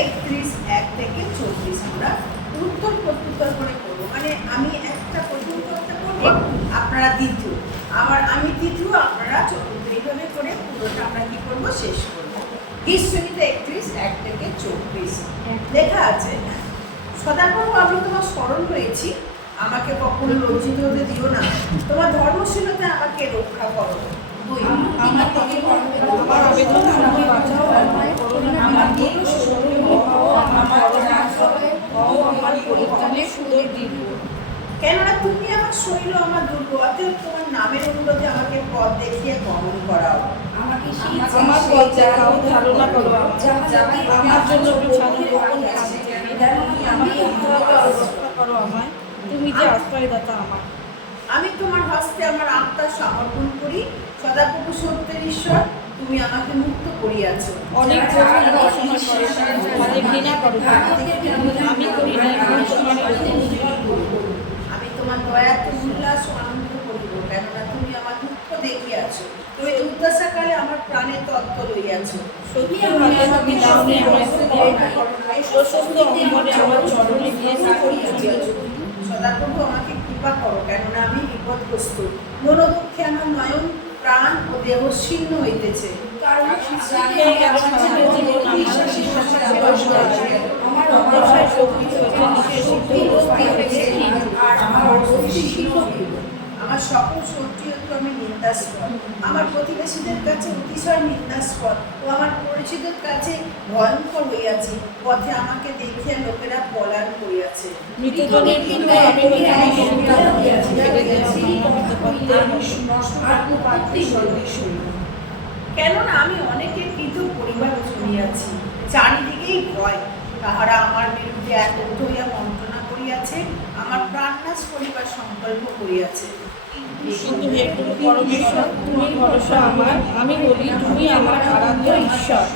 31 থেকে 24 আমরা উত্তর প্রত্যুত্তর করে করবো। মানে আমি একটা প্রথম উত্তরটা করবো, আপনারা দ্বিতীয়, আমি তৃতীয়, আপনারা চতুর্থ, এইভাবে করে পুরোটা আমরা কি করবো, শেষ করবো। হিস্ট্রিতে 31 থেকে 24 লেখা আছে, সদাপ্রভু আমি তোমার স্মরণ হয়েছি, আমাকে কখনো লজ্জিত হতে দিও না, তোমার ধর্মশীলতা আমাকে রক্ষা করো। আমার থেকে আমার আবেদন আমাকে বাঁচাও, আমার দিন আমার পরিত্রাণে সুদর দিন। কেননা তুমি আমার শৈল, আমার দুর্গ, অতএব তোমার নামের অনুরোধে আমাকে পথ দেখিয়ে গমন করাও। আমাকে আমার পথ দেখাও, ধারণা করো, আমার জন্য বিছানা গোপন আছে, আমি রক্ষা করো আমায়, তুমি যে আশ্রয়দাতা আমার। আমি তোমার হস্তে আমার আত্মা সমর্পণ করি, সদাপ্রভু সত্যের ঈশ্বর, তুমি আমাকে মুক্ত করিয়াছ। অনেক ঘৃণা করো, আমি করি না, আমি তোমার দয়াতে উল্লাস ও আনন্দ করিব, কেননা তুমি আমার দুঃখ দেখিয়াছ, তুমি দুর্দশাকালে আমার প্রাণের তত্ত্ব লইয়াছ। সত্যি আমি দাওনি আমার প্রশস্ত অঙ্গনে আমার চরণে দিয়েছ। সদাপ্রভু আমাকে কৃপা করো, কেননা আমি বিপদগ্রস্ত, মনোদুঃখে আমার নয়ন প্রাণ ও দেহ শীর্ণ হইতেছে। আমার সকল শত্রু আমি নিন্দাস্পদ, আমার প্রতিবেশীদের কাছে অতিশয় নিন্দাস্পদ ও আমার পরিচিতের কাছে ভয়ঙ্কর হইয়াছে। পথে আমাকে দেখিয়া লোকেরা পলায়ন করিয়াছে। কেননা আমি অনেকে পৃথক পরিবার শুনিয়াছি, চারিদিকেই ভয়, তাহারা আমার বিরুদ্ধে একত্র হইয়া মন্ত্রণা করিয়াছে, আমার প্রাণনাশ করিবার সংকল্প করিয়াছে। কিন্তু হে পরমেশ্বর, তুমি ভরসা আমার, আমি বলি তুমি আমার আরাধ্য ঈশ্বর।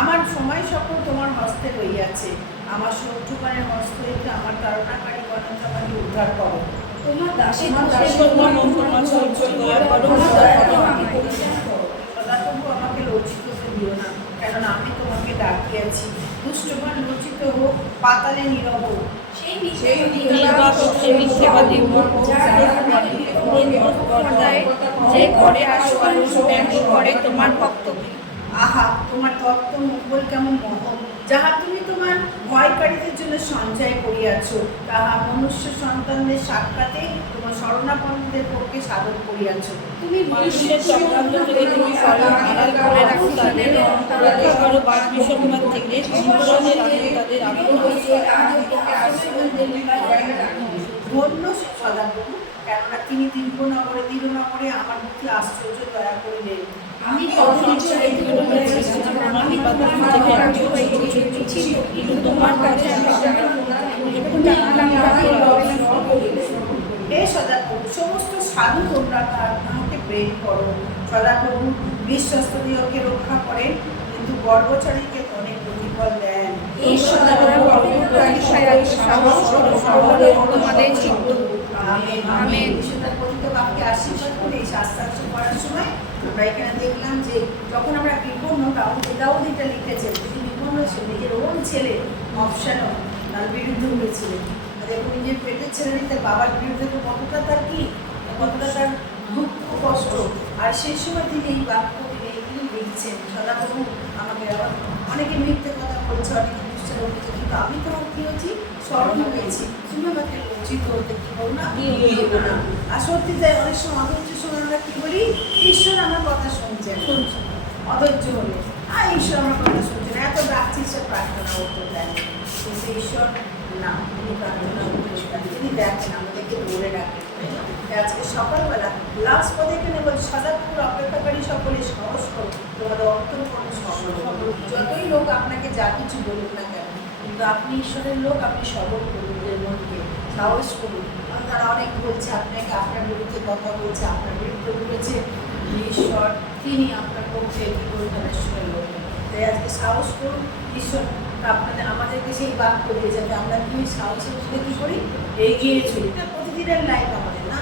আমার সময় সকল তোমার হস্তে রইয়াছে, আমার শত্রুগণের হস্ত হইতে আমার তাড়নাকারী গণকে আমাকে উদ্ধার করো। তোমার দাসী সদাপ্রভু আমাকে লজ্জিত হতে দিও না, কেননা আমি তোমাকে ডাকিয়াছি। দুষ্টগণ লজ্জিত হোক, পাতালে নীরব হোক, যে করে করে তোমার ভক্ত। আহা, তোমার তত্ত্ব মঙ্গল কেমন মহৎ, যাহা তুমি তোমার ভয়কারীদের জন্য সঞ্চয় করিয়াছ, তাহা মনুষ্য সন্তানদের সাক্ষাতে তোমার শরণাপন্নদের পক্ষে সাধন করিয়াছ। তুমি মানুষের চক্রান্ত থেকে তুমি আড়াল করে রাখো তাদের, রক্ষা করো বাদ বিসম্বাদ থেকে, অপরাধের আগে তাদের ধন্য সদাপ্রভু, কেননা তিনি দীর্ঘনগরে আমার প্রতি আশ্চর্য দয়া করিলেন। আমি তোমার কাছে হে সদাপ্রভু, সমস্ত সাধু তোমরা তাহাকে প্রেম করো। সদাপ্রভু বিশ্বস্তদিগকে রক্ষা করেন, কিন্তু গর্ভচারীকে অনেক প্রতিফল দেন। এই সদাপ্রভু আমেন। বিশুদ্ধার পতিত বাক্যে আশীর্বাদ করে এই শাস্ত্রার্থ করার সময় আমরা এখানে দেখলাম যে যখন আমরা বিপন্ন, দাউদ এটা লিখেছেন, তিনি বিপন্ন ছিলেন, নিজের ওন ছেলে অবসানম তার বিরুদ্ধে হয়েছিলেন। দেখুন, নিজের পেটের ছেলে তার বাবার বিরুদ্ধে কতটা তার দুঃখ কষ্ট, আর সেই সময় তিনি এই বাক্য তিনি লিখছেন। সদাপ্রভু আমাকে আবার অনেকে মিথ্যে কথা বলছে, অনেকে দুষ্টা বলছে, কিন্তু আমি তোমার কি হয়েছি, স্মরণ হয়েছি, তুমি আমাকে লজ্জিত হতে কি করো না, না। আর সত্যি তাই, অনেক সময় অধৈর্য সময় আমরা কি বলি, ঈশ্বর আমার কথা শুনছেন, অধৈর্য হলে ঈশ্বর আমার কথা শুনছেন, এত ডাকছি ঈশ্বর প্রার্থনা উত্তর দেন, কিন্তু ঈশ্বর না, তিনি প্রার্থনা উত্তর দেন, তিনি দেখেন, আমাদেরকে দৌড়ে ডাকেন। আজকে সকালবেলা লাস্ট পদে এখানে বলছি, সদাপ্রভুর অপেক্ষাকারী সকলে সাহস করো, তোমাদের অন্তর কোনো সফল। যতই লোক আপনাকে যা কিছু বলুক না কেন, কিন্তু আপনি ঈশ্বরের লোক, আপনি সবল করুন, নিজের মনকে সাহস করুন। তারা অনেক বলছে আপনাকে, আপনার বিরুদ্ধে কথা বলছে, আপনার বিরুদ্ধে বলেছে, ঈশ্বর তিনি আপনার পক্ষে কি করবেন, ঈশ্বরের লোক। তাই আজকে সাহস করুন, ঈশ্বর আপনাদের আমাদেরকে সেই বাক্য দিয়ে যাবে, আমরা কি সাহসের সাথে কী করি, এগিয়ে চলি। এটা প্রতিদিনের লাইফ আমাদের না।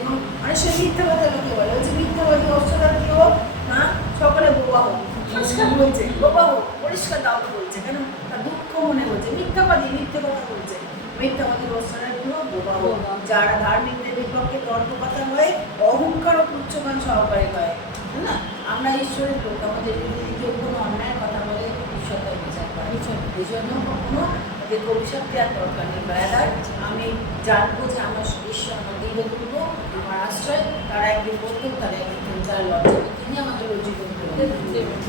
এবং মানুষের মিথ্যা কথা লোকে বলে, হচ্ছে মিথ্যাবাদী অস্ত্রটা কি হোক না, সকলে বোবা হোক, পরিষ্কার বলছে, বোবা হোক, পরিষ্কার দাও মিথ্যে কথা বলছে, মিথ্যাবাদী বৎসরের পুরো বোবা হোক, যারা ধার্মিকদের বিপক্ষে তর্ককথা হয়, অহংকার ও তুচ্ছমান সহকারে হয় না। আমরা ঈশ্বরের লোক, আমাদের যদি কেউ কোনো অন্যায় কথা বলে ঈশ্বরের বিচার করে, এই জন্য কখনো ওদেরকে অভিশাপ দেওয়ার দরকার নেই। বেড়ার আমি জানবো যে আমার ঈশ্বর আমার দীর্ঘদুর্গ, আমার আশ্রয়, তারা একদিন বলতেও তারা একদিন তারা লজ্জা, তিনি আমাকে লজ্জিত হতে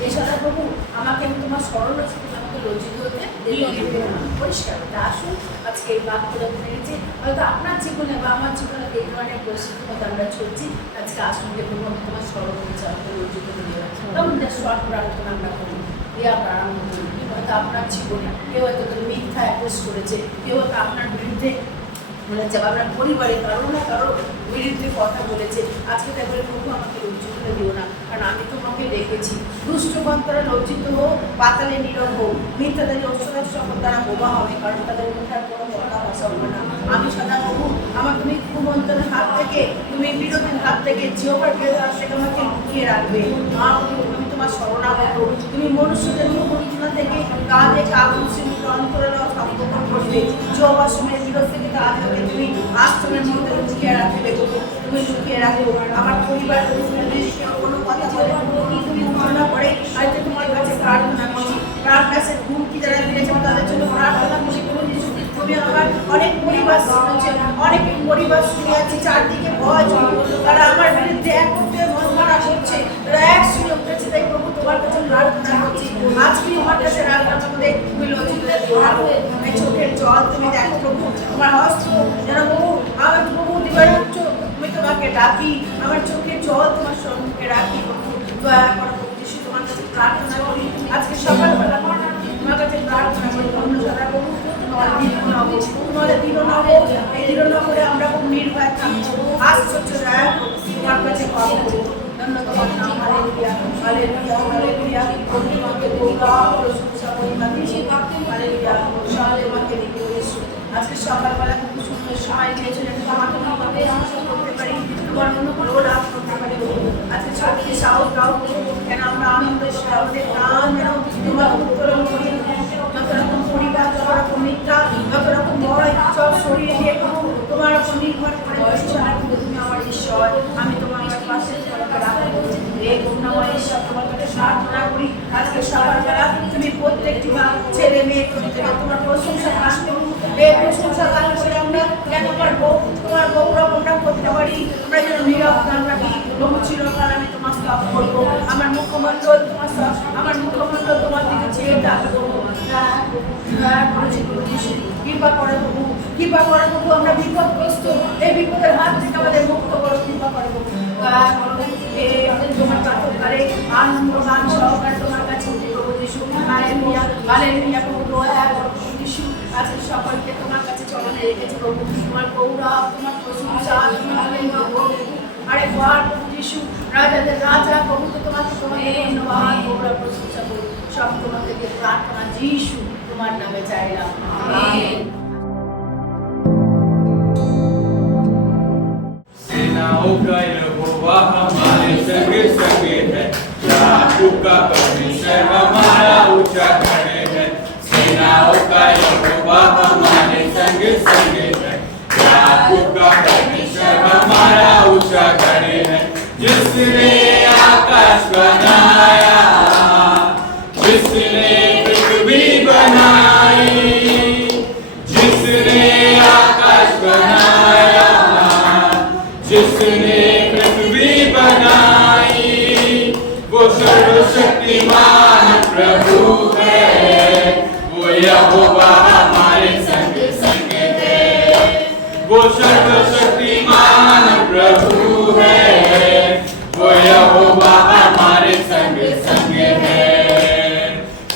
এছাড়া প্রভু আমাকে আমি তোমার সরল আজকে আমাকে লজ্জিত হতে পরিষ্কার হতে আসুন। আজকে এই বাক্যটা ফিরেছি, হয়তো আপনার জীবনে বা আমার জীবনে এই ধরনের পরিস্থিতির মধ্যে আমরা চলছি, আজকে আসুন যে প্রভু আমি তোমার সরল হয়েছে, আমাকে লজ্জিত হতে তখন শর্ট প্রার্থনা আমরা করি, আরম্ভ করি। হয়তো আপনার জীবনে কেউ হয়তো মিথ্যা অ্যাপোজ করেছে, কেউ হয়তো আপনার বিরুদ্ধে বলেছে, বা আপনার পরিবারে কারো না কারো বিরুদ্ধে কথা বলেছে, আজকে তাই বলে প্রভু আমাকে লজ্জিত হতে দিও না, কারণ আমি তোমাকে রেখেছি। দুষ্টপন্থরা লজ্জিত হোক, পাতালে নীরব হোক, মিথ্যাদারি অশ্বরাজ সকল তারা বোবা হবে, কারণ তাদের মুখের কোনো কথা ভাষা হবে না। আমি সদা প্রভু আমার তুমি কুমন্ত্রণের হাত থেকে, তুমি বিরোধীর হাত থেকে, জিহ্বার হাত থেকে আমাকে লুকিয়ে রাখবে। মা আমি তোমার শরণাগত, তুমি মনুষ্যদের মুখমন্ত্রণা থেকে কাঁধে কাগজ অন্তরের সংগঠন করবে, জিহ্বার বিরোধ থেকে তাদেরকে তুমি আশ্রমের মধ্যে লুকিয়ে রাখবে, তুমি লুকিয়ে রাখো। আমার পরিবার কোনো কথা বলে তুমি ঘটনা করে হয়তো তোমার কাছে প্রার্থনা করছি, তার কাছে হুমকি যারা দিয়েছে তাদের জন্য প্রার্থনা করি। তুমি আমার অনেক পরিবার শুনেছে, অনেক পরিবার শুনে আছি, চারদিকে ভয়, তারা আমার বিরুদ্ধে এক করতে মন মারা করছে, তারা এক শুনে উঠেছে। তাই প্রভু তোমার কাছে প্রার্থনা করছি, আজকে তোমার কাছে প্রার্থনা করে তুমি লজ্জিত এই চোখের জল তুমি দেখো প্রভু, আমার হস্ত যেন প্রভু আমার প্রভু দিবারাত্র তুমি তোমাকে ডাকি, আমার চোখের জল তোমার সম্মুখে রাখি প্রভু। দয়া করো প্রভু যিশু, তোমার কাছে প্রার্থনা করি, আজকে সকালবেলা তোমার কাছে প্রার্থনা করি অন্য সারা প্রভু তোমাদের দৃঢ়নগরে আমরা খুব নির্ভয় থাকবো, আশ্চর্য দয়া তোমার কাছে পাবো। ধন্যবাদ নাম হালেলুয়া, হালেলুয়া, হালেলুয়া। তোমাকে গৌরব প্রশংসা করি, হালেলুয়া, তোমাকে দিতে বলেছি। আজকে সকালবেলা খুব সুন্দর সময় দিয়েছিলেন, তোমাকে ভাবে আশা করতে পারি, তোমার অনুকূল লাভ করতে পারি। আজকে সত্যি সাহস দাও কেন আমরা আনন্দ করে আমাদের প্রাণ যেন তোমার উত্তরণ করি। যত রকম পরিবার, যত রকম মিথ্যা, যত রকম ভয় সব সরিয়ে দিয়ে তোমার উপর নির্ভর করে তুমি আমার ঈশ্বর, আমি তোমার পাশে রাখবো। এই গুণময় ঈশ্বর তোমার কাছে প্রার্থনা করি, আজকে সকালবেলা তুমি প্রত্যেকটি ছেলে মেয়ে তোমার প্রশংসা গান করুন। এই প্রশংসা গান করে আমরা কেন পারবো তোমার গৌরব আমরা করতে পারি, আমরা যেন নীরব গান রাখি। বহু চিরকাল আমি তোমার স্তব করবো, আমার মুখমণ্ডল তোমার আমার মুখমণ্ডল তোমার দিকে চেয়ে থাকবো। কৃপা করে প্রভু, কৃপা করে প্রভু, আমরা বিপদগ্রস্ত, এই বিপদের হাত থেকে আমাদের মুক্ত করো, কৃপা করে প্রভু। তোমার প্রার্থনারে আনন্দ গান সহকারে তোমার কাছে প্রভু যিশু, হালেলুয়া, হালেলুয়া প্রভু। দয়া করো প্রভু যিশু, আজকে সকলকে তোমার কাছে চলনে রেখেছে প্রভু, তোমার গৌরব, তোমার প্রশংসা, আরে বার প্রভু যিশু, রাজাদের রাজা প্রভু, তোমাকে ধন্যবাদ, গৌরব প্রশংসা করি, সব তোমার থেকে প্রার্থনা যিশু তোমার নামে চাইলাম, আমেন। सेनाओं का यहोवा हमारे संग संग है, याकूब का परमेश्वर हमारा ऊंचा खड़े है। सेनाओं का यहोवा हमारे संग संग है, याकूब का परमेश्वर हमारा ऊंचा खड़े है। जिसने आकाश बनाया, जिसने पृथ्वी बनाई, जिसने आकाश बनाया, जिसने पृथ्वी बनाई, वो सर्वशक्तिमान प्रभु है, वो यहोवा हमारे संग संग है। वो सर्वशक्तिमान प्रभु है, वो यहोवा हमारे संग संग है।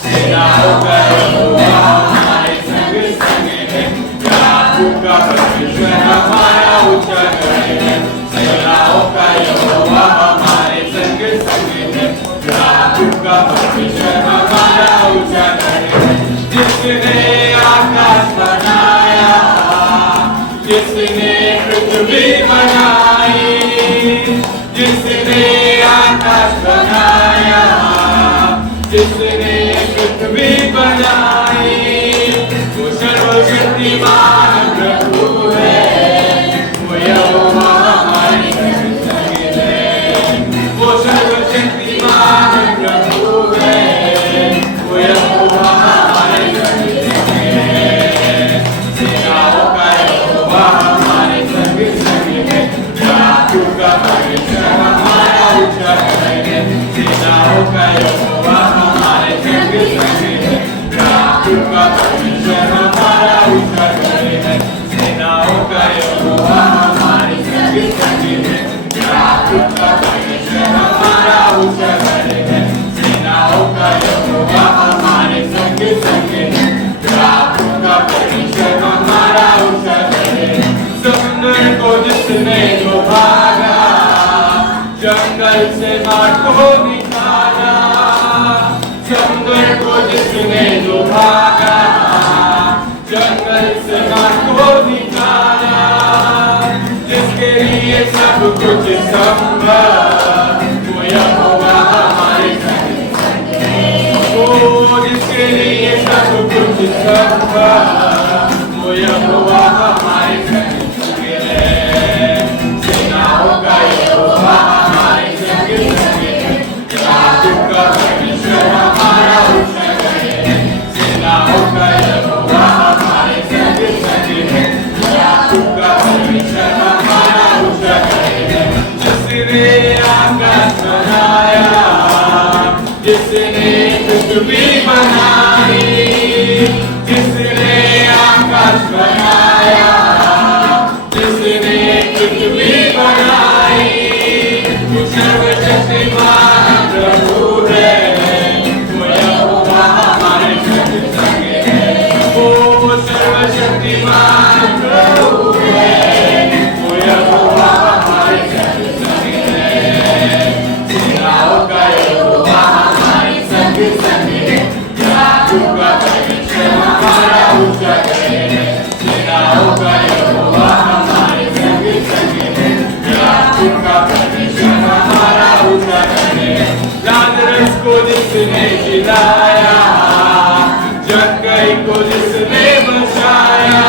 सेनाओं का यहोवा हमारे संग संग है, याकूब का परमेश्वर हमारा ऊंचा खड़े है। सेनाओं का यहोवा हमारे संग संग है, याकूब का परमेश्वर हमारा ऊंचा खड़े है। जिसने आकाश बनाया, जिसने पृथ्वी बनाई, जिसने आकाश बनाया, जिसने पृथ्वी बनाई, वो सर्वशक्तिमान का यहोवा हमारे संग संग है। याकूब का परमेश्वर हमारा ऊंचा गढ़ है। सेनाओं का यहोवा हमारे संग संग है। याकूब का परमेश्वर हमारा ऊंचा गढ़ है। सेनाओं का यहोवा हमारे संग संग है। याकूब का परमेश्वर हमारा ऊंचा गढ़ है। समुद्र को जिसने डुबाया, जंगल से मार को निकाला। समुद्र को जिसने डुबाया, जंगल से मार को निकाला। जिसके लिए सब कुछ संभव, वो यहोवा हमारे संग है। ओ जिसके लिए सब कुछ संभव, वो यहोवा हमारे संग है। सेनाओं का यहोवा हमारे संग संग है। याकूब का परमेश्वर हमारा ऊंचा गढ़ है। सेनाओं का यहोवा हमारे संग संग है। याकूब का परमेश्वर हमारा ऊंचा गढ़ है। जिसने आकाश बनाया, जिसने पृथ्वी बनाई, जिसने आकाश बनाया, जिसने पृथ्वी बनाई, वो सर्वशक्तिमान प्रभु है। वो यहोवा हमारे संग संग है। वो सर्वशक्तिमान प्रभु है। वो यहोवा हमारे संग संग है। सेनाओं का यहोवा हमारे संग संग है। याकूब का परमेश्वर हमारा ऊंचा गढ़ है। सेनाओं का यहोवा हमारे संग संग है। याकूब का परमेश्वर हमारा ऊंचा गढ़ है। लाजरस को जिसने जिलाया, जक्कई को जिसने बचाया।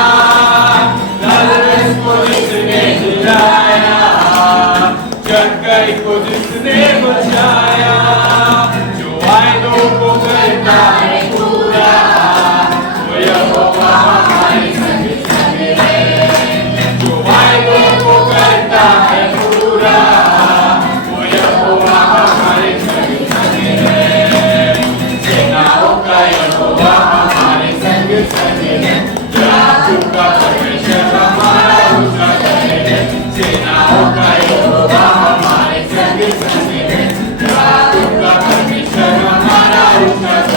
लाजरस को जिसने जिलाया, जक्कई को जिसने बचाया। जो वायदों को करता है पूरा, वो यहोवा हमारे संग संग है। जो वायदों को करता है पूरा, वो यहोवा हमारे संग संग है। सेनाओं का यहोवा हमारे संग संग है। याकूब का परमेश्वर हमारा ऊंचा गढ़ है। सेनाओं का यहोवा हमारे संग संग है। याकूब का परमेश्वर हमारा ऊंचा गढ़ है।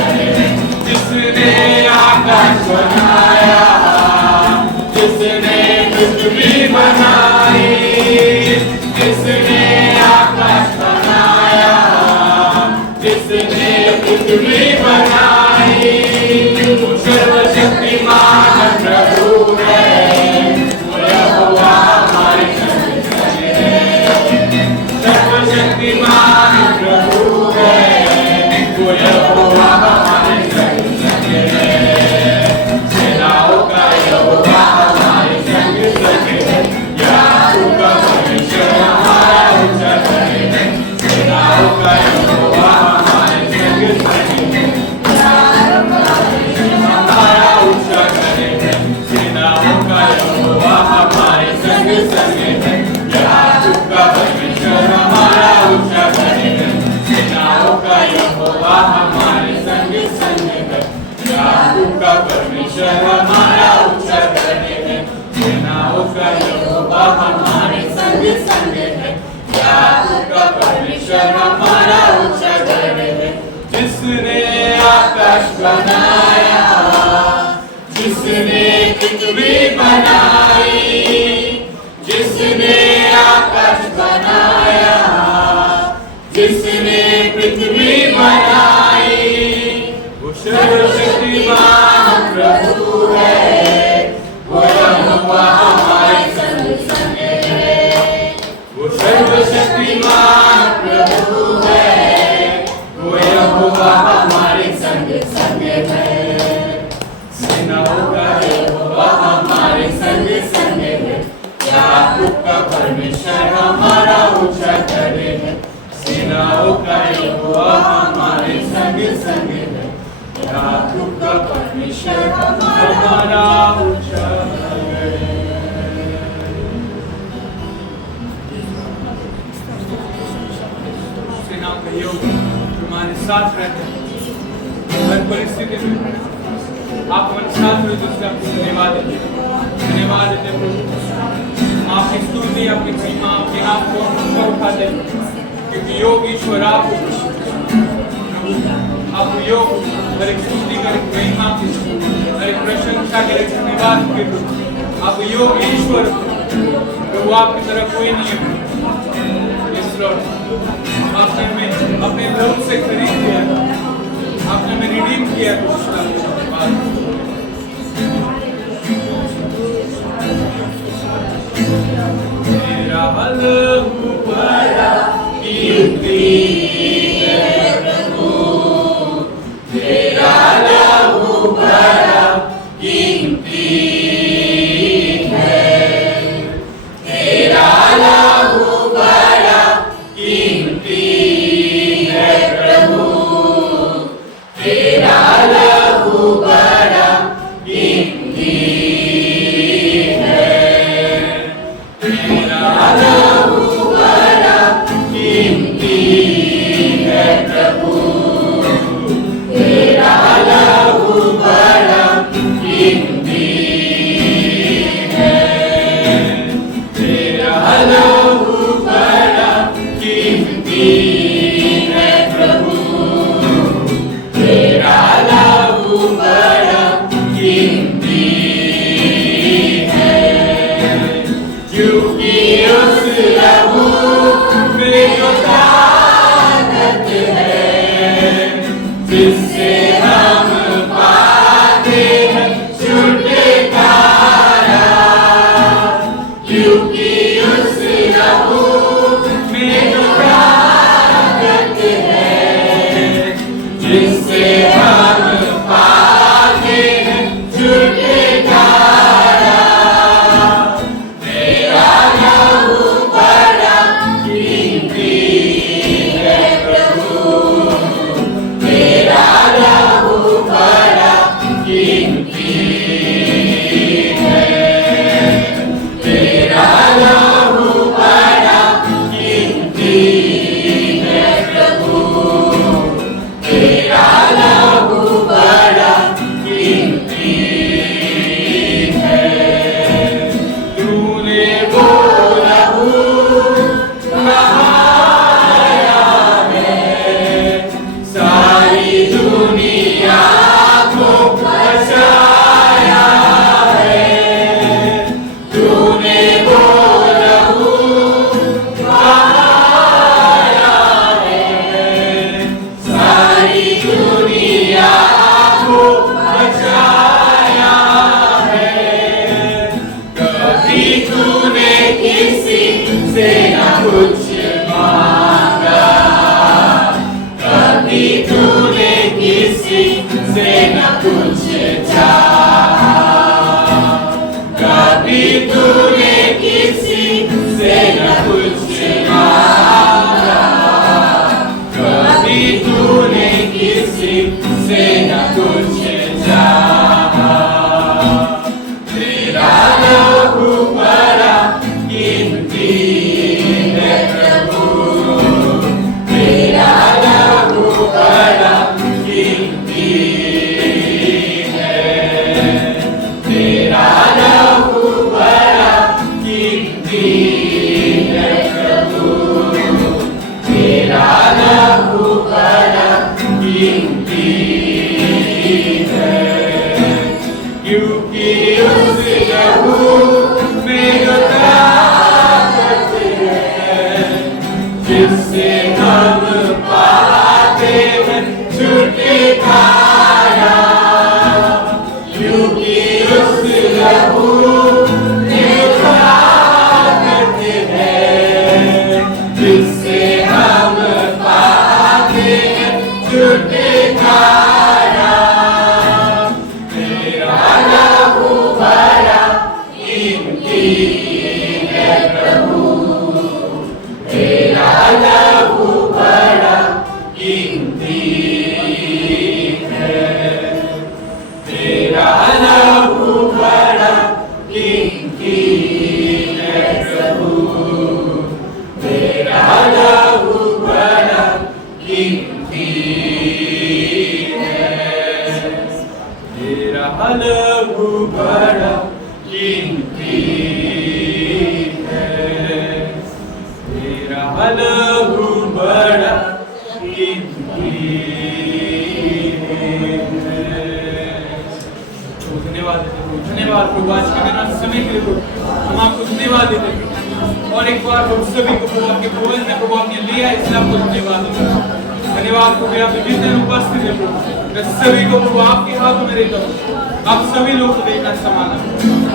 जिसने आकाश बनाया, जिसने पृथ्वी बनाई, जिसने आकाश बनाया, जिसने पृथ्वी बनाई, वो सर्वशक्तिमान प्रभु है। वो यहोवा हमारे संग संग है। सर्वशक्तिमान प्रभु है। वो यहोवा हमारे संग संग है। सेनाओं का यहोवा हमारे संग संग है। याकूब का परमेश्वर हमारा ऊंचा गढ़ है। सेनाओं का यहोवा हमारे संग संग है। हमारा ऊंचा गढ़ है। सेनाओं का यहोवा हमारे संग संग है। याकूब का परमेश्वर हमारा ऊंचा गढ़ है। सेनाओं का यहोवा हमारे संग संग है। याकूब का परमेश्वर हमारा ऊंचा गढ़ है। सेनाओं का यहोवा हमारे संग संग है। याकूब का परमेश्वर हमारा ऊंचा गढ़ है। जिसने आकाश बनाया, जिसने पृथ्वी बनाई, जिसने आकाश बनाया, जिसने पृथ्वी बनाई, वो सर्वशक्तिमान प्रभु है। वो यहोवा हमारे संग संग है। वो सर्वशक्तिमान प्रभु है। वो यहोवा हमारे संग संग है। सेनाओं का यहोवा हमारे संग संग है। याकूब का परमेश्वर हमारा ऊंचा गढ़ है। सेनाओं का यहोवा हमारे संग संग है। याकूब का परमेश्वर हमारा ऊंचा गढ़ है। सेना का योग हमारे साथ रहते हैं हर परिस्थिति में। आप हमारे साथ रहे तो उसका आपको धन्यवाद देते प्रभु। आपकी स्तुति आपकी महिमा आपके नाम को ऊपर उठाते हैं, क्योंकि योग ईश्वर आप योग हर एक स्तुति कर महिमा की हर एक प्रशंसा के लिए धन्यवाद के आप योग ईश्वर प्रभु। आपकी तरह कोई नहीं है। आपने हमें अपने लहू से खरीद लिया, आपने हमें रिडीम किया। तेरा लहू बड़ा कीमती है प्रभु, तेरा लहू बड़ा कीमती है, तेरा लहू बड़ा कीमती है प्रभु, तेरा लहू बड़ा कीमती है, तेरा लहू बड़ा कीमती है प्रभु, तेरा लहू बड़ा कीमती है, तेरा लहू बड़ा कीमती है प्रभु, तेरा लहू बड़ा कीमती है, क्योंकि उस लहू में जो ताकत है, जिससे हम पाते हैं छुटकारा, क्योंकि उस लहू में जो ताकत है, जिससे हम पाते हैं छुटकारा, तेरा लहू बड़ा कीमती है प्रभु, तेरा लहू बड़ा कीमती है, तेरा लहू बड़ा कीमती है प्रभु, तेरा लहू बड़ा कीमती है, तूने वो लहू बहाया है, सारी दुनिया को बचाया है, तूने वो लहू बहाया है, सारी दुनिया को बचाया है, कभी तूने किसी से न कुछ मांगा, कभी तूने किसी से न कुछ चाहा, कभी तूने किसी से न कुछ मांगा, कभी तूने किसी से न कुछ चाहा, तेरा लहू बड़ा कीमती है प्रभु, तेरा लहू बड़ा कीमती है, तेरा लहू बड़ा कीमती है प्रभु, तेरा लहू बड़ा कीमती है, क्योंकि उस लहू में जो ताकत है, जिससे हम पाते हैं छुटकारा, क्योंकि उस लहू में जो ताकत है, जिससे हम पाते हैं छुटकारा, तेरा लहू बड़ा कीमती है, तेरा लहू बड़ा कीमती है। तो धन्यवाद प्रभु, आज के दिन समय के लिए हम आपको धन्यवाद देते हैं। और एक बार हम सभी को प्रभु आपके भवन में प्रभु आपने लिया, इसलिए आपको धन्यवाद देते हैं। धन्यवाद प्रभु, यहाँ पे जितने उपस्थित हैं प्रभु, मैं सभी को प्रभु आपके हाथों में देता हूँ। आप सभी लोग को देखना संभालना,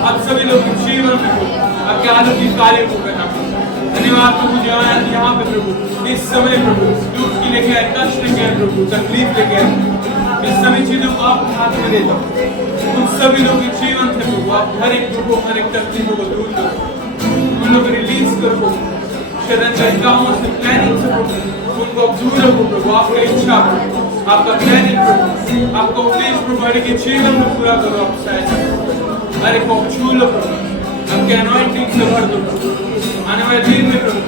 आप सभी लोग के जीवन में प्रभु आपके अलौकिक कार्य को करना। धन्यवाद प्रभु, यहाँ पे प्रभु इस समय प्रभु दुख की लेके आए, कष्ट लेके आए प्रभु, तकलीफ लेके आए, इस सभी चीजों को आपके हाथ में देता हूँ। उन सभी लोग के जीवन से प्रभु आप हर एक दुखों, हर एक तकलीफों को दूर करो, उन लोग को रिलीज करो, शैतान कामों से, प्लानिंग से प्रभु उनको दूर रखो प्रभु। आपका इच्छा आपका प्लानिंग प्रभु, आपका उद्देश्य प्रभु हर एक जीवन में पूरा करो। आप सहायता हर एक को छू लो प्रभु, आपके अनॉइंटिंग से भर दो। आने वाले दिन में प्रभु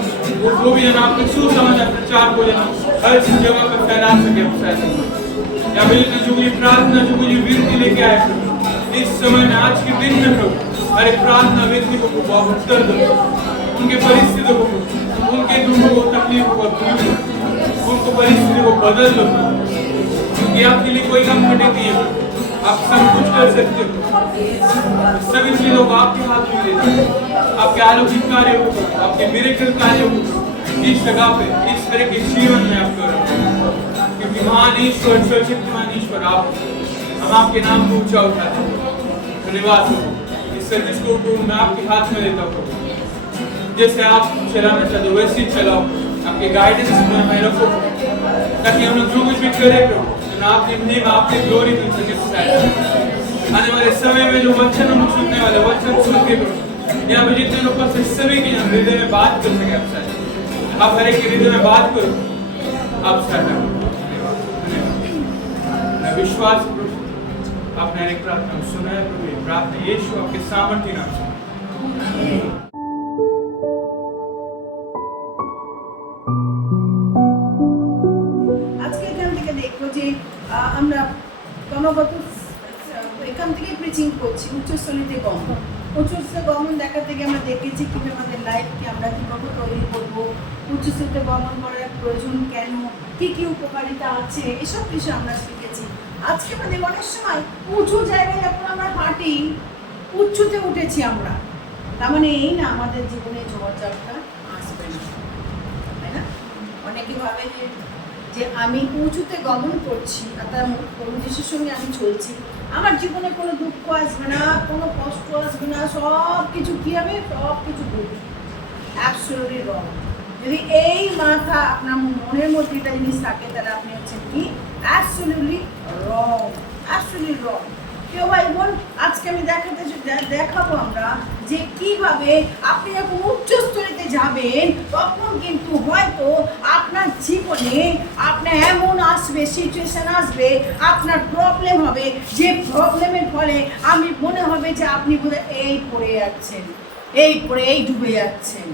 वो भी जन आपके सुसमाचार प्रचार को जन हर जगह पर फैला सके। आप सहायता या बिल्कुल जो मुझे प्रार्थना, जो मुझे विनती लेके आए प्रभु इस समय में, आज के दिन में प्रभु हर एक प्रार्थना विनती को प्रभु आप उत्तर दो, उनके परिस्थितियों को, उनके दुखों को, तकलीफों को दूर करो, उनको परिस्थिति को बदल लो, क्योंकि आपके लिए कोई काम कठिन नहीं है। आप सब कुछ कर सकते हो, सभी चीजों को आपके हाथ में देते हैं। आपके अलौकिक कार्यों को, आपके मिरेकल कार्यों को इस जगह पे, इस तरह के जीवन में आप करो, क्योंकि महान ईश्वर, सर्वशक्तिमान ईश्वर आप, हम आपके नाम को ऊंचा उठाते हैं। धन्यवाद हो, इस सर्विस को मैं आपके हाथ में देता हूँ। जैसे आप चलाना चाहते हो वैसे ही चलाओ, आपके गाइडेंस में मैं रखो, ताकि हम लोग जो कुछ भी करें आपके नेम, आपके ग्लोरी मिल सके। आने वाले समय में जो वचन हम सुनने वाले वचन सुन के यहाँ पे जितने लोग से सभी के हृदय में बात कर सके। आप हर एक के हृदय में बात करो, आप सहायता करो। मैं विश्वास करूँ आपने एक प्रार्थना सुना है प्रभु, प्रार्थना यीशु आपके सामर्थ्य नाम से। আমরা ক্রমাগত এখান থেকে প্রিচিং করছি উচ্চস্থলিতে গমন। উচ্চস্থলিতে গমন দেখাতে গিয়ে আমরা দেখেছি কীভাবে আমাদের লাইফকে আমরা কীভাবে তৈরি করবো, উচ্চস্থলিতে গমন করার প্রয়োজন কেন, কী কী উপকারিতা আছে, এসব কিছু আমরা শিখেছি। আজকে আমাদের অনেক সময় উঁচু জায়গায় যখন আমরা হাঁটি, উচ্চতে উঠেছি আমরা, তার মানে এই না আমাদের জীবনে ঝড়ঝাপটা আসবে না, তাই না? অনেকে ভাবে যে আমি উঁচুতে গমন করছি আর তার প্রভু যিশুর সঙ্গে আমি চলছি, আমার জীবনে কোনো দুঃখ আসবে না, কোনো কষ্ট আসবে না, সব কিছু কী হবে, সব কিছু ভুল। অ্যাবসলিউটলি রং। যদি এই মাথা আপনার মনের মধ্যে একটা জিনিস থাকে, তাহলে আপনি হচ্ছেন কি অ্যাবসলিউটলি রং, অ্যাবসলিউটলি রং। কেউ ভাই বোন, আজকে আমি দেখাবো আমরা যে কিভাবে আপনি যখন উচ্চস্তরিতে যাবেন, তখন কিন্তু হয়তো আপনার জীবনে আপনার এমন আসবে, সিচুয়েশন আসবে, আপনার প্রবলেম হবে, যে প্রবলেমের ফলে আমি মনে হবে যে আপনি বোধহয় এই পড়ে যাচ্ছেন, এই ডুবে যাচ্ছেন।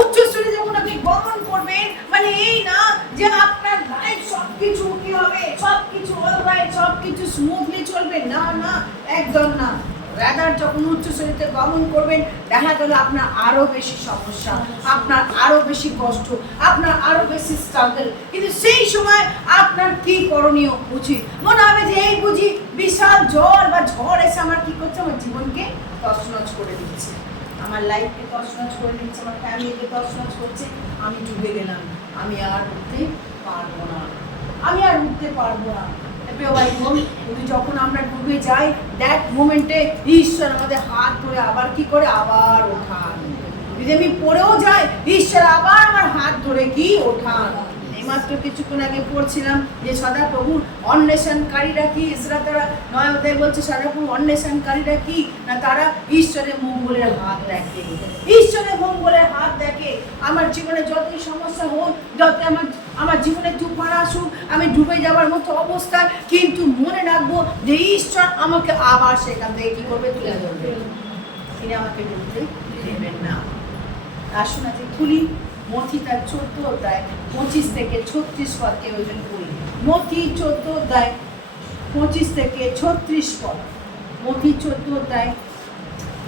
উচ্চস্তরে যখন আপনি গমন করবেন, মানে এই না যে আপনার লাইফ সবকিছু কি হবে, সবকিছু অলরাইট, সবকিছু স্মুথলি চলবে, না না, একদম না। রাদার যখন উচ্চস্তরিতে গমন করবেন, দেখা গেল আপনার আরো বেশি সমস্যা, আপনার আরো বেশি কষ্ট, আপনার আরো বেশি স্ট্রাগল। কিন্তু সেই সময় আপনার কি করণীয় উচিত? মনে হবে যে এই বুঝি বিশাল ঝড় বা ঝড় এসে আমার কি করছে, আমার জীবনকে তছনছ করে দিচ্ছে, আমার লাইফকে তছনছ করে দিচ্ছে, আমার ফ্যামিলিকে তছনছ করছে, আমি ডুবে গেলাম, আমি আর উঠতে পারবো না, আমি আর উঠতে পারবো না। যখন আমরা ডুবে যাই, দ্যাট মোমেন্টে ঈশ্বর আমাদের হাত ধরে আবার কি করে, আবার ওঠান। যদি আমি পড়েও যাই, ঈশ্বর আবার আমার হাত ধরে কি ওঠান। এইমাত্র কিছুক্ষণ আগে পড়ছিলাম যে সদাপ্রভুর অন্বেষণকারীরা কি, ইসরাতেরা 9 অধ্যায় বলছে সদাপ্রভুর অন্বেষণকারীরা কি না, তারা ঈশ্বরের মঙ্গলের হাত দেখে, ঈশ্বরের মঙ্গলের হাত দেখে। আমার জীবনে যতই সমস্যা হোক, যত আমার জীবনে তুফান আসুক, আমি ডুবে যাওয়ার মতো অবস্থা, কিন্তু মনে রাখবো যে ঈশ্বর আমাকে আবার সেখান থেকে কি করবে, তুলে ধরবে, তিনি আমাকে ডুবতে দেবেন না। আসুন আজকে খুলি মথি তার 14 অধ্যায় 25 থেকে 36 পদ কেউ একজন পড়ি। মথি 14 অধ্যায় 25 থেকে 36 পদ। মথি 14 অধ্যায়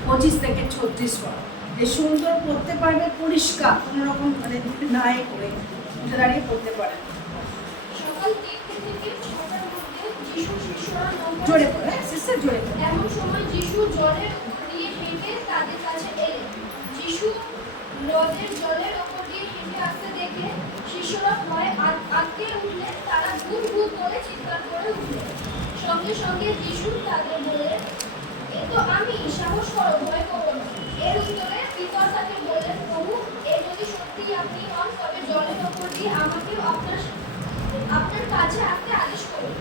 25 থেকে 36 পদ। যে সুন্দর পড়তে পারবে, পরিষ্কার কোনো রকম মানে নাই করে উঠে দাঁড়িয়ে পড়তে পারে। সকাল 3 থেকে 6টার মধ্যে যিশু শিষ্যরা নৌকায় জোরে পড়ে, সিস্টার জোরে পড়ে। এমন সময় যিশু জলের উপর দিয়ে হেঁটে তাদের কাছে এলেন। যিশু নদের জলের উপর দিয়ে হেঁটে আসতে দেখে শিষ্যরা ভয়ে আটকে উঠলেন। তারা ভূত ভূত বলে চিৎকার করে উঠলেন। সঙ্গে সঙ্গে যিশু তাদের বললেন, এ তো আমি, সাহস করো, ভয় করো না। এর উত্তরে পিতর তাকে বললেন, প্রভু, এ যদি সত্যিই আপনি হন তবে জলের উপর দিয়ে আমাকেও আপনার কাছে আসতে আদেশ করুন।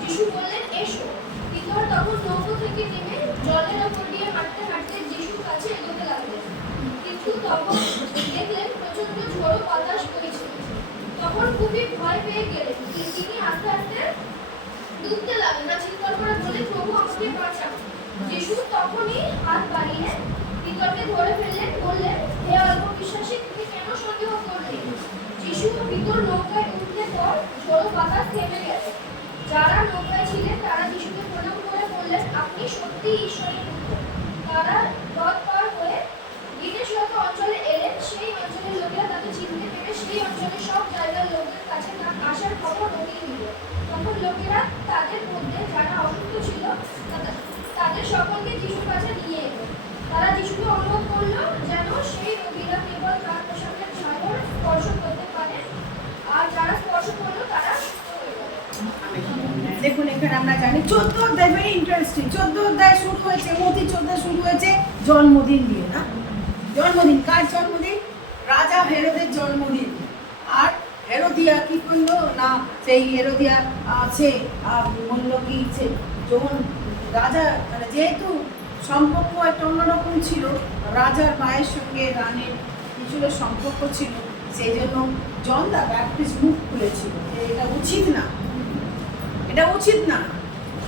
যিশু বললেন, এসো। পিতর তখন নৌকো থেকে নেমে জলের উপর দিয়ে হাঁটতে হাঁটতে যিশুর কাছে এগোতে লাগলেন। কিন্তু তখন দেখলেন প্রচন্ড ঝোড়ো বাতাস বইছিল। তখন খুবই ভয় পেয়ে গেলেন। তিনি আস্তে আস্তে ডুবতে লাগলেন আর চিৎকার করে বললেন, প্রভু, আমাকে বাঁচাও। যিশু তখনই হাত বাড়িয়ে পিতরকে ধরে ফেললেন, বললেন, হে অল্প বিশ্বাসী, তুমি কেন সন্দেহ করলে? যিশু ও পিতর নৌকায় উঠলে পর ঝোড়ো বাতাস থেমে গেল। যারা নৌকায় ছিলেন তারা যিশুকে প্রণাম করে বললেন, আপনি সত্যিই ঈশ্বরের পুত্র। তারা নদ পার হয়ে গিনেশরত অঞ্চলে এলেন। সেই অঞ্চলের লোকেরা তাকে চিনতে পেরে সেই অঞ্চলের সব জায়গার লোকদের কাছে তার আসার খবর রটিয়ে দিল। তখন লোকেরা তাদের মধ্যে যারা অসুস্থ ছিল তাদের সকলকে যিশুর কাছে নিয়ে এলো। তারা যিশুকে অনুরোধ করলো যেন সেই রোগীরা কেবল তার পোশাকের ছায়ার স্পর্শ করতে পারে, আর যারা স্পর্শ করলো তারা সুস্থ হয়ে গেল। দেখুন এখানে আমরা জানি 14 অধ্যায় ভেরি ইন্টারেস্টিং। 14 অধ্যায় শুরু হয়েছে, মথি 14 শুরু হয়েছে জন্মদিন দিয়ে, না? জন্মদিন কার জন্মদিন? রাজা হেরোদের জন্মদিন। আর হেরোদিয়া কি করলো না, সেই হেরোদিয়া আছে বলল কি যখন রাজা মানে যেহেতু সম্পর্ক একটা অন্যরকম ছিল, রাজার মায়ের সঙ্গে রানীর কিছু সম্পর্ক ছিল, সেই জন্য জন দা ব্যাপটিস্ট মুখ খুলেছিল যে এটা উচিত না, এটা উচিত না।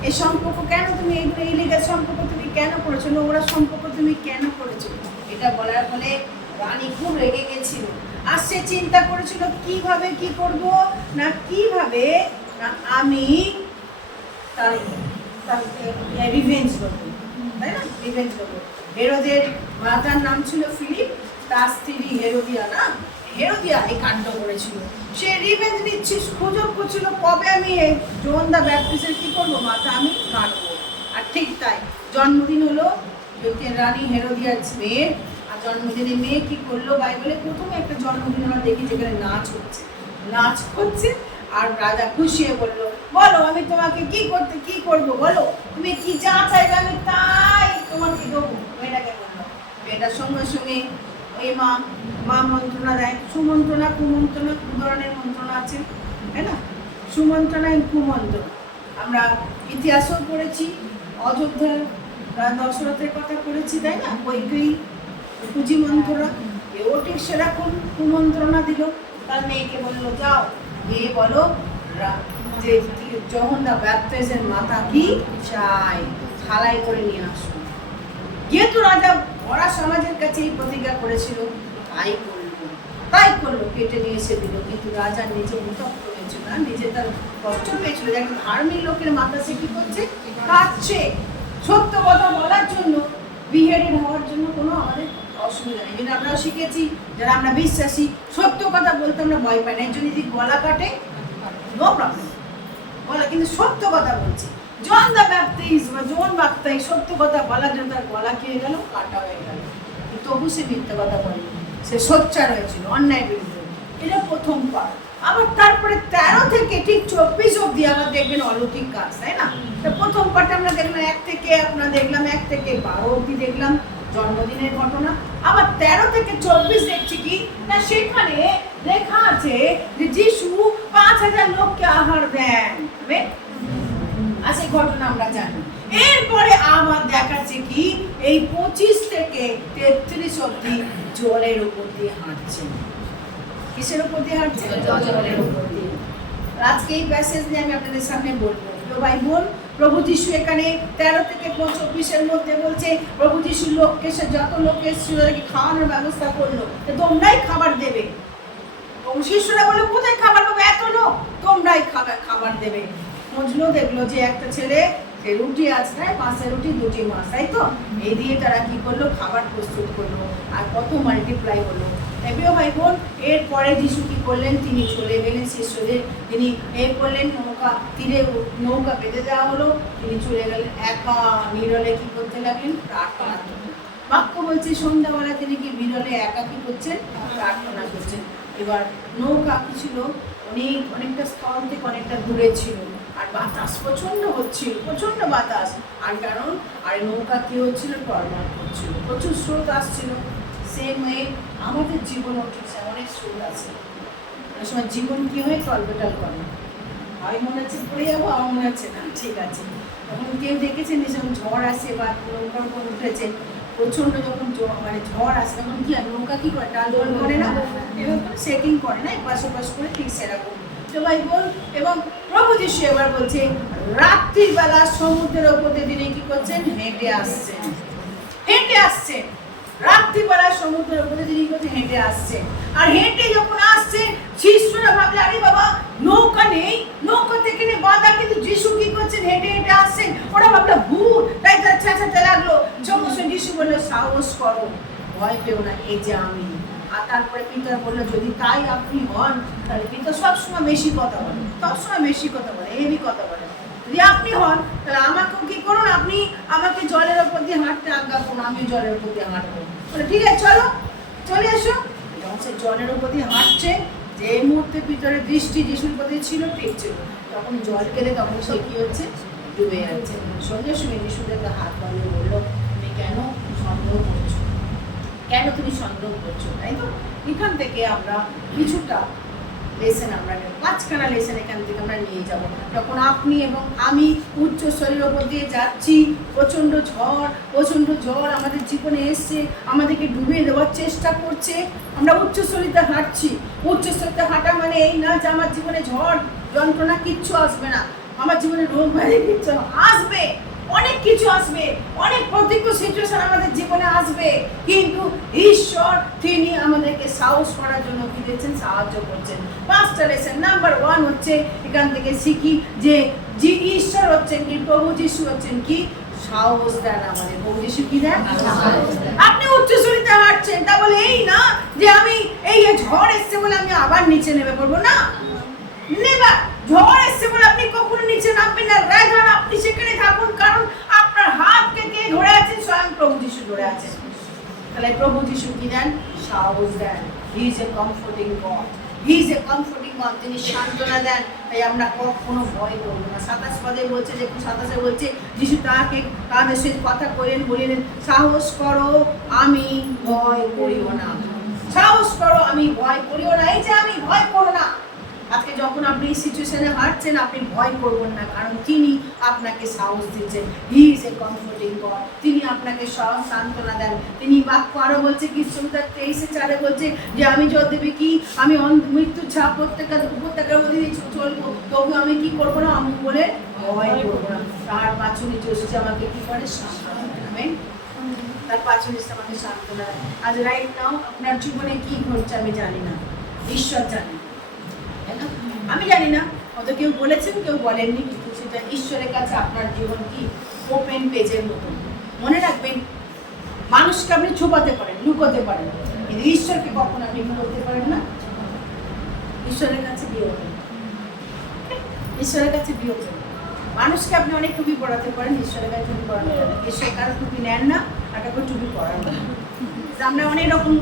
এই সম্পর্ক কেন তুমি এইগুলো ইলিগাল সম্পর্ক তুমি কেন করেছো, নোংরা সম্পর্ক তুমি কেন করেছো, এটা বলার ফলে রানী খুব রেগে গেছিল। আর সে চিন্তা করেছিল কিভাবে কি করব না, কিভাবে না আমি তার রিভেঞ্জ করবো, তাই না? রিভেঞ্জ করবো। হেরোদের মাতার নাম ছিল ফিলিপ, তার স্ত্রী হেরোদিয়া, না? হেরোদিয়া এই কাণ্ড করেছিল। সে রিভেঞ্জ নিচ্ছে, সুযোগ করছিল কবে আমি জন দা ব্যাপটিস্টের কি করবো, মাথা আমি কাটবো। আর ঠিক তাই জন্মদিন হলো রানী হেরোদিয়ার মেয়ের। আর জন্মদিনে মেয়ে কি করলো, বাইবেলে প্রথমে একটা জন্মদিন আমরা দেখি যেখানে নাচ হচ্ছে। আর রাজা খুশি হয়ে বললো, বলো আমি তোমাকে কি করবো বলো, তুমি কি যা চাইবে আমি তাই তোমাকে দেবো। মেয়েটাকে বললো, মেয়েটার সঙ্গে সঙ্গে ওই মা মন্ত্রণা দেয়, সুমন্ত্রণা কুমন্ত্রণা, দু ধরনের মন্ত্রণা আছে, তাই না? সুমন্ত্রণা কুমন্ত্রণা আমরা ইতিহাসও পড়েছি, অযোধ্যার দশরথের কথা পড়েছি, তাই না? কৈকেয়ী পুঁজি মন্ত্রণা, এও ঠিক সেরকম কুমন্ত্রণা দিল। তার মেয়েকে বললো, যাও গিয়ে বলো যে যখন দা ব্যাপটিস্টের মাথা কি চাই থালাই করে নিয়ে আসুন। যেহেতু রাজা বড়া সমাজের কাছে এই প্রতিজ্ঞা করেছিল, তাই করলো, কেটে নিয়ে এসে দিল। কিন্তু রাজা নিজে উত্তপ্ত হয়েছিল না, নিজে তার কষ্ট পেয়েছিল যে একটা ধার্মিক লোকের মাথা সে কি করছে, কাটছে। সত্য কথা বলার জন্য, বিহেডেড হওয়ার জন্য কোনো আমাদের অসুবিধা নেই। কিন্তু আমরা শিখেছি যারা আমরা বিশ্বাসী, সত্য কথা বলতে আমরা ভয় পাই না। এর জন্য যদি গলা কাটে নো প্রবলেম, বলা, কিন্তু সত্য কথা বলছি। জন দা ব্যাপটিস্ট বা জন বার্তাই সত্য কথা বলার জন্য তার গলা কি হয়ে গেল, কাটা হয়ে গেল। তবু সে মিথ্যা কথা বলেনি, সে সোচ্চার হয়েছিল অন্যায় বিরুদ্ধে। এটা প্রথম পার্ট। আবার তারপরে 13 থেকে ঠিক 24 অব্দি আবার দেখবেন অলৌকিক কাজ, তাই না? প্রথম পার্টে আমরা দেখলাম 1 থেকে 12 অব্দি দেখলাম জন্মদিনের ঘটনা। আবার 13 থেকে 24 দেখছি কি না, সেখানে লেখা আছে যে যিশু 5000 লোককে আহার দেন। আর সেই ঘটনা আমরা জানি। এরপরে আবার দেখাচ্ছে কি এই 25 থেকে 33 অব্দি জলের উপর দিয়ে হাঁটছেন। কিসের উপর দিয়ে হাঁটছে? জলের উপর দিয়ে। আজকে এই প্যাসেজ নিয়ে আমি আপনাদের সামনে বলবো। বাইবেল প্রভু যিশু এখানে 13 থেকে 24 মধ্যে বলছে, প্রভু যিশু লোককে, সে যত লোক এসেছিল তাদেরকে খাওয়ানোর ব্যবস্থা করলো, তোমরাই খাবার দেবে। শিষ্যরা বলে কোথায় খাবার পাবে, এত লোক, তোমরাই খাবার দেবে। মজনু দেখলো যে একটা ছেলে রুটি আছে, তাই 5 রুটি 2টি মাছ, তাই তো এই দিয়ে তারা কি করলো, খাবার প্রস্তুত করলো, আর কত মাল্টিপ্লাই হলো। প্রিয় ভাই বোন, এরপরে যিশু কি করলেন, তিনি চলে গেলেন শিষ্যদের, তিনি করলেন নৌকা তীরে, নৌকা বেঁধে দেওয়া হলো, তিনি চলে গেলেন একা নীরলে কি করতে লাগলেন, প্রার্থনা করতে। বাক্য বলছে সন্ধ্যাবেলা তিনি কি বিরলে একা কি করছেন, প্রার্থনা করছেন। এবার নৌকা কি ছিল, অনেকটা স্থল থেকে অনেকটা দূরে ছিল, আর বাতাস প্রচন্ড হচ্ছিল, প্রচন্ড বাতাস, আর কারণ আর নৌকা কি হচ্ছিল, টলমল করছিল, প্রচুর স্রোত আসছিল। সেম ওয়ে আমাদের জীবনও ঠিক অনেক স্রোত আছে, অনেক সময় জীবন কি হয়, টলবেটাল করে, আমি মনে হচ্ছে পড়ে যাবো, আমার মনে হচ্ছে না ঠিক আছে। তখন কেউ দেখেছেন যখন ঝড় আসে বা নৌকা উঠেছে, প্রচন্ড যখন মানে ঝড় আসে তখন কি হয়, নৌকা কি করে, টাল জল করে না, এবার সেটিং করে না, পাশে করে, ঠিক সেরকম। তো ভাই বল, এবং প্রভু যিশু এবার বলছে রাত্রির বেলা সমুদ্রের ওপর দিয়ে তিনি কি করছেন, হেঁটে আসছেন, হেঁটে আসছেন। রাত্রিবেলা সমুদ্রের উপরে তিনি হেঁটে আসছে, আর হেঁটে যখন আসছে শিষ্যরা ভাবলে আরে বাবা নৌকা নেই, নৌকা থেকে নিয়ে বাঁধা, কিন্তু যিশু কি করছেন, হেঁটে হেঁটে আসছেন। ওরা ভাবলো ভূত, তাই তারা চেঁচাতে লাগলো। সমস্ত যিশু বললো সাহস করো, ভয় পেও না, এই যে আমি। আর তারপরে পিতর বললো যদি তাই আপনি হন, তাহলে পিতর সবসময় বেশি কথা বলে, সবসময় বেশি কথা বলে, হেভি কথা বলে। যদি আপনি হন তাহলে আমাকেও কি করুন, আপনি আমাকে জলের ওপর দিয়ে হাঁটতে আজ্ঞা করুন, আমিও জলের ওপর দিয়ে হাঁটবো। বলে ঠিক আছে চলো, চলে এসো। যখন সে জলের ওপর দিয়ে হাঁটছে, যে মুহূর্তে ভিতরে দৃষ্টি যিশুর প্রতি ছিল, ঠিক ছিল, তখন জল গেলে তখন সে কি হচ্ছে, ডুবে যাচ্ছে। সঙ্গে সঙ্গে যিশুদেরকে হাত বাড়িয়ে বললো তুমি কেন সন্দেহ করছো, কেন তুমি সন্দেহ করছো, তাই তো। এখান থেকে আমরা কিছুটা লেসেন, আমরা 5খানা লেসেন এখান থেকে আমরা নিয়ে যাব। যখন আপনি এবং আমি উচ্চ স্তরের ওপর দিয়ে যাচ্ছি, প্রচণ্ড ঝড় আমাদের জীবনে এসছে, আমাদেরকে ডুবিয়ে দেওয়ার চেষ্টা করছে, আমরা উচ্চস্তরিতে হাঁটছি। উচ্চস্তরিতে হাঁটা মানে এই না যে আমার জীবনে ঝড় যন্ত্রণা কিচ্ছু আসবে না, আমার জীবনে রোগ ব্যাধি কিচ্ছু আসবে, অনেক কিছু আসবে, অনেক প্রতিকূল সিচুয়েশন আমাদের জীবনে আসবে, কিন্তু ঈশ্বর তিনি আমাদেরকে সাহস করার জন্য কি দিচ্ছেন, সাহায্য করছেন। 5টা লেসন। নাম্বার 1 হচ্ছে এখান থেকে শিখি যে ঈশ্বর হচ্ছেন কি, প্রভু যিশু হচ্ছেন কি, সাহস দেন আমাদের। প্রভু যিশু কি দেন, আপনি উচ্চস্তরিতে হাঁটছেন, তা বলে এই না যে আমি এই ঝড় এসছে বলে আমি আবার নিচে নেমে পড়বো না, নেবা। ঝড় এসছে বলে আপনি কখনো নিচে নামবেন না, রাজার আপনি সেখানে থাকুন, কারণ আপনার হাতকে কে ধরে আছেন, স্বয়ং প্রভু যিশু ধরে আছেন। তাহলে প্রভু যিশু কি দেন, সাহস দেন। He is a comforting God, he is a comforting God, তিনি সান্ত্বনা দেন, তাই আমরা কখনো ভয় করবো না। 27 পদে বলছে, দেখুন 27 বলছে যিশু তাদের সাথে কথা বললেন সাহস করো আমি ভয় করিও না, সাহস করো আমি ভয় করিও না। এই যে আমি ভয় করো না, আজকে যখন আপনি এই সিচুয়েশনে হাঁটছেন আপনি ভয় করবেন না, কারণ তিনি আপনাকে সাহস দিচ্ছেন। হি ইজ এ কমফোর্টিং গড, তিনি আপনাকে সান্ত্বনা দেন। তিনি বাক্য আরো বলছে কি, 23:4 বলছে যে আমি যদি কি আমি মৃত্যুর ছাপ উপত্যকার মধ্যে চলবো, তবু আমি কি করবো না, আমি বলে ভয় করবো না। তার পাছনে চলছে আমাকে কি করে, সান্ত্বনা দেন। তার পাছনে আমাকে সান্ত্বনা দেন। আজ রাইট নাও আপনার জীবনে কি ঘটছে আমি জানি না, ঈশ্বর জানে, আমি জানি না, হয়তো কেউ বলেছেন কেউ বলেননি, কিন্তু সেটা ঈশ্বরের কাছে আপনার জীবন কি ওপেন পেজের মতো। মনে রাখবেন, মানুষকে আপনি ছুপাতে পারেন, লুকোতে পারেন, কিন্তু ঈশ্বরকে কখনো আপনি লুকোতে পারেন না। ঈশ্বরের কাছে বিয়ে হবে, ঈশ্বরের কাছে বিয়ে হবে। মানুষকে আপনি অনেক টুপি পড়াতে পারেন, ঈশ্বরের কাছে টুপি পড়াতে পারেন। ঈশ্বর কারো টুপি নেন না, আর কাউকে টুপি পড়ান না। আমরা অনেক রকম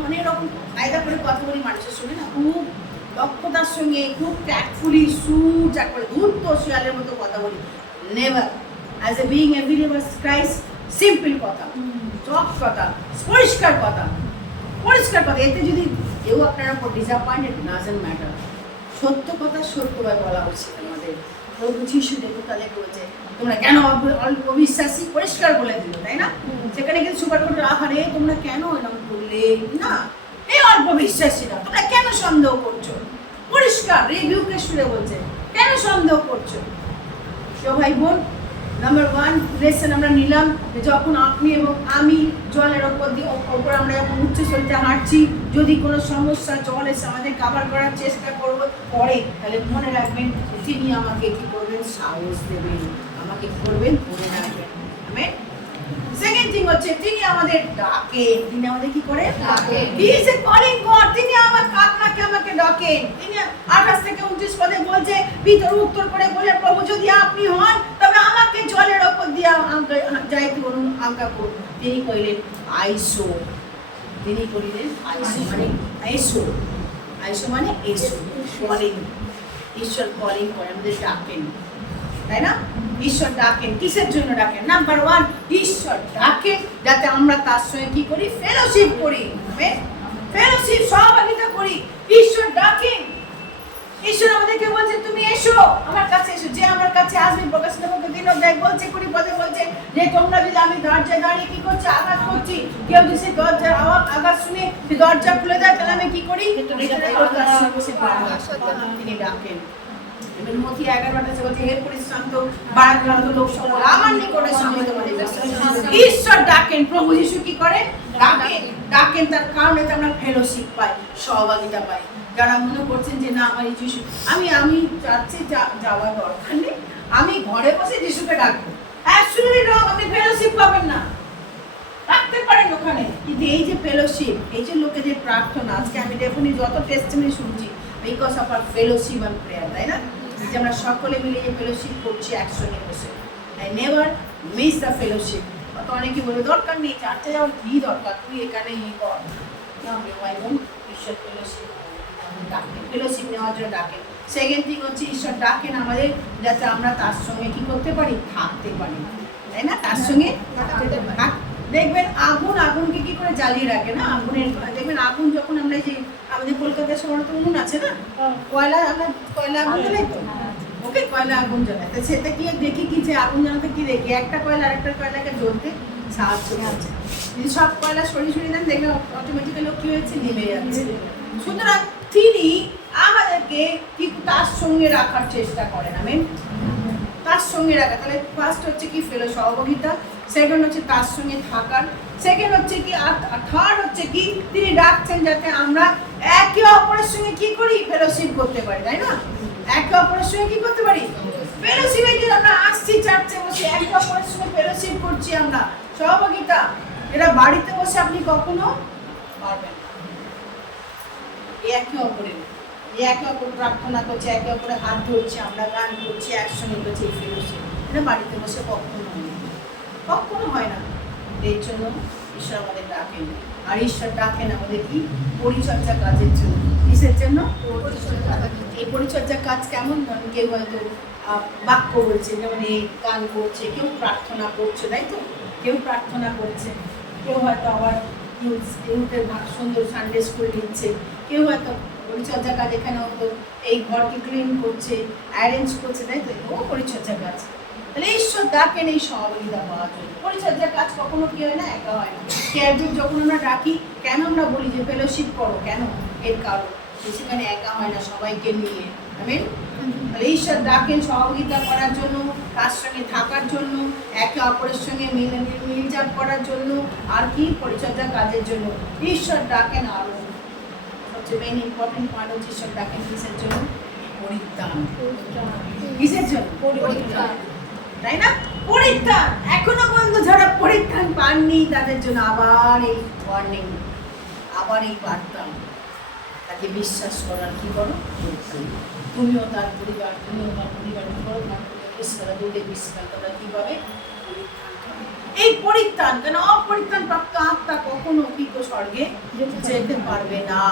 কায়দা করে কথা বলি মানুষের সঙ্গে না, খুব দক্ষতার সঙ্গে, খুব ট্যাক্টফুলি সুচাক করে ধূর্ত শিয়ালের মতো কথা বলি। Never. As a being a believer Christ, simple কথা, সফট কথা, পরিষ্কার কথা। এতে যদি কেউ আপনার উপর ডিসঅ্যাপয়েন্টেড, ডাজন্ট ম্যাটার। সত্য কথা সত্যভাবে বলা উচিত আমাদের। প্রভু যিশু দেখো তাদেরকে বলছে তোমরা কেন অল্প বিশ্বাসী, পরিষ্কার বলে দিল, তাই না? সেখানে কিন্তু সুপার করে আহারে তোমরা কেন এরকম করলে না, এই অল্প বিশ্বাসীরা তোমরা কেন সন্দেহ করছো, পরিষ্কার রিভিউকে শুনে বলছে কেন সন্দেহ করছো। তো ভাই বোন, নাম্বার 1 লেসন আমরা নিলাম যে যখন আপনি এবং আমি জলের ওপর আমরা যখন উচ্চ স্রোতে হাঁটছি, যদি কোনো সমস্যা জল এসে আমাদের কাভার করার চেষ্টা করে, তাহলে মনে রাখবেন তিনি আমাকে কি করবেন, সাহস দেবেন, আমাকে কি করবেন, মনে রাখবেন। আমেন। সেকেন্ড থিং হচ্ছে তিনি আমাদের ডাকেন। তিনি আমাদের কি করে, ডাকেন। হি ইজ এ কলিং গড। তিনি আমাকে ডাকেন। তিনি 28 থেকে 29 পদে বলছে, পিতর উত্তর করে বলে, প্রভু যদি আপনি হন তবে আমাকে জলের উপর দিয়ে যাইতে বলুন, আজ্ঞা করুন। তিনি কইলেন আইসো। তিনি কইলেন আইসো মানে আইসো। আইসো মানে এসো, কলিং। ঈশ্বর কলিং করে, আমাদের ডাকেন, তাই না? ঈশ্বর ডাকেন। কিসের জন্য ডাকেন? নাম্বার 1, ঈশ্বর ডাকেন যাতে আমরা তার সঙ্গে কি করি, ফেলোশিপ করি। ফেলোশিপ, সহভাগিতা করি। ঈশ্বর ডাকেন। ঈশ্বর আমাদেরকে বলছে তুমি এসো, আমার কাছে এসো। যে আমার কাছে আসবে, প্রকাশিত বাক্য 3 অধ্যায় বলছে 20 পদে বলছে যে তোমরা যদি, আমি দরজায় দাঁড়িয়ে কি করছি, আঘাত করছি, কেউ যদি সেই দরজার আঘাত শুনে সেই দরজা খুলে দেয়, তাহলে আমি কি করি, তিনি ডাকেন। মথি 11 বলছে, হে পরিশ্রান্ত ভারাক্রান্ত লোক সকল আমার নিকটে সমিত হয়ে যাও। ঈশ্বর ডাকেন। প্রভু যিশু কি করে, ডাকেন। তার কারণে তো আমরা ফেলোশিপ পাই, সহভাগিতা পাই। যারা মনে করছেন যে না আমার যিশু, আমি চাচ্ছি যাওয়ার দরকার নেই, আমি ঘরে বসে যিশুকে ডাকবো, অ্যাকচুয়ালি রং, আপনি ফেলোশিপ পাবেন না। রাখতে পারেন ওখানে, কিন্তু এই যে ফেলোশিপ, এই যে লোকেদের প্রার্থনা, আজকে আমি দেখুন যত টেস্টিমনি শুনছি, because of our fellowship and prayer, তাই না? যে আমরা সকলে মিলে যে ফেলোশিপ করছি একসঙ্গে বসে, I never miss the fellowship. তো অনেকে বলে দরকার নেই, চার্চে যাওয়ার কি দরকার, তুই এখানে কর না। ঈশ্বর ফেলোশিপ নেওয়ার জন্য ডাকেন। সেকেন্ড থিং হচ্ছে ঈশ্বর ডাকেন আমাদের যাতে আমরা তার সঙ্গে কি করতে পারি, থাকতে পারি, তাই না? তার সঙ্গে দেখবেন আগুনকে কি করে জ্বালিয়ে রাখে না, আগুনের দেখবেন আগুন যখন আমরা যে আমাদের কলকাতার শহরে তো উনুন আছে না, কয়লা আগুন জ্বালাই তো, ওকে কয়লা আগুন জ্বালায়। তো সেটা কি দেখি কি যে আগুন জ্বালাতে কি দেখি, একটা কয়লা আরেকটা কয়লাকে জ্বলতে সাহায্য করছে। যদি সব কয়লা সরিয়ে দেন, দেখবেন অটোমেটিক্যালি কি হয়েছে, নেমে যাচ্ছে। সুতরাং তিনি আমাদেরকে ঠিক তার সঙ্গে রাখার চেষ্টা করেন। আমেন। তার সঙ্গে রাখা, তাহলে ফার্স্ট হচ্ছে কি, সহভাগিতা। সেকেন্ড হচ্ছে তার সঙ্গে থাকার। সেকেন্ড হচ্ছে কি, আর থার্ড হচ্ছে কি, তিনি ডাকছেন যাতে আমরা একে অপরের সঙ্গে কি করি, ফেলোশিপ করতে পারি, তাই না? একে অপরের সঙ্গে কি করতে পারি, ফেলোশিপে যে আমরা আসছি চার্চে বসে একে অপরের সঙ্গে ফেলোশিপ করছি আমরা, সহভাগিতা। এটা বাড়িতে বসে আপনি কখনো পারবেন না। একে অপর প্রার্থনা করছে, একে অপরের হাত ধরছে, আমরা গান করছি, একসঙ্গে করছি, এই ফেলোশিপ। এটা বাড়িতে বসে কখনো হয় না। এর জন্য ঈশ্বর আমাদের ডাকেন। আর ঈশ্বর ডাকেন আমাদের কি, পরিচর্যা কাজের জন্য। কিসের জন্য? এই পরিচর্যা কাজ কেমন? ধরুন কেউ হয়তো বাক্য বলছে, যেমন এই গান করছে, কেউ প্রার্থনা করছে, তাই তো? কেউ প্রার্থনা করছে, কেউ হয়তো আবার ইউথের সুন্দর সানডে স্কুল দিচ্ছে, কেউ হয়তো পরিচর্যা কাজ এখানে হতো এই ঘরকে ক্লিন করছে, অ্যারেঞ্জ করছে, তাই তো? ও পরিচর্যা কাজ। তাহলে ঈশ্বর ডাকেন এই সহযোগিতা পাওয়ার জন্য। পরিচর্যার কাজ কখনো কি হয় না, একা হয় না। কেয়ারটেক যখন আমরা ডাকি, কেন আমরা বলি যে ফেলোশিপ করো, কেন? এর কারণ সেখানে একা হয় না, সবাইকে নিয়ে। আমেন। তাহলে ঈশ্বর ডাকেন সহযোগিতা করার জন্য, তার সঙ্গে থাকার জন্য, একে অপরের সঙ্গে মিলজাপ করার জন্য, আর কি, পরিচর্যা কাজের জন্য। ঈশ্বর ডাকেন আরো সবচেয়ে মেইন ইম্পর্টেন্ট পয়েন্ট হচ্ছে ঈশ্বর ডাকেন কিসের জন্য? পরিত্রাণ। কিসের জন্য? পরিত্রাণ, তাই না? পরিত্রাণ। এখনো পর্যন্ত যারা পরিত্রাণ পাননি তাদের জন্য আবার এই ওয়ার্নিং, আবার এই বার্তা, তাকে বিশ্বাস করার কি করো, তুমিও তার পরিবার কি করো, দুধের বিশ্বাস তোমরা কিভাবে এই পরিত্রাণ। কেন? অপরিত্রাণ প্রাপ্ত আত্মা কখনো কি স্বর্গে যেতে পারবে না।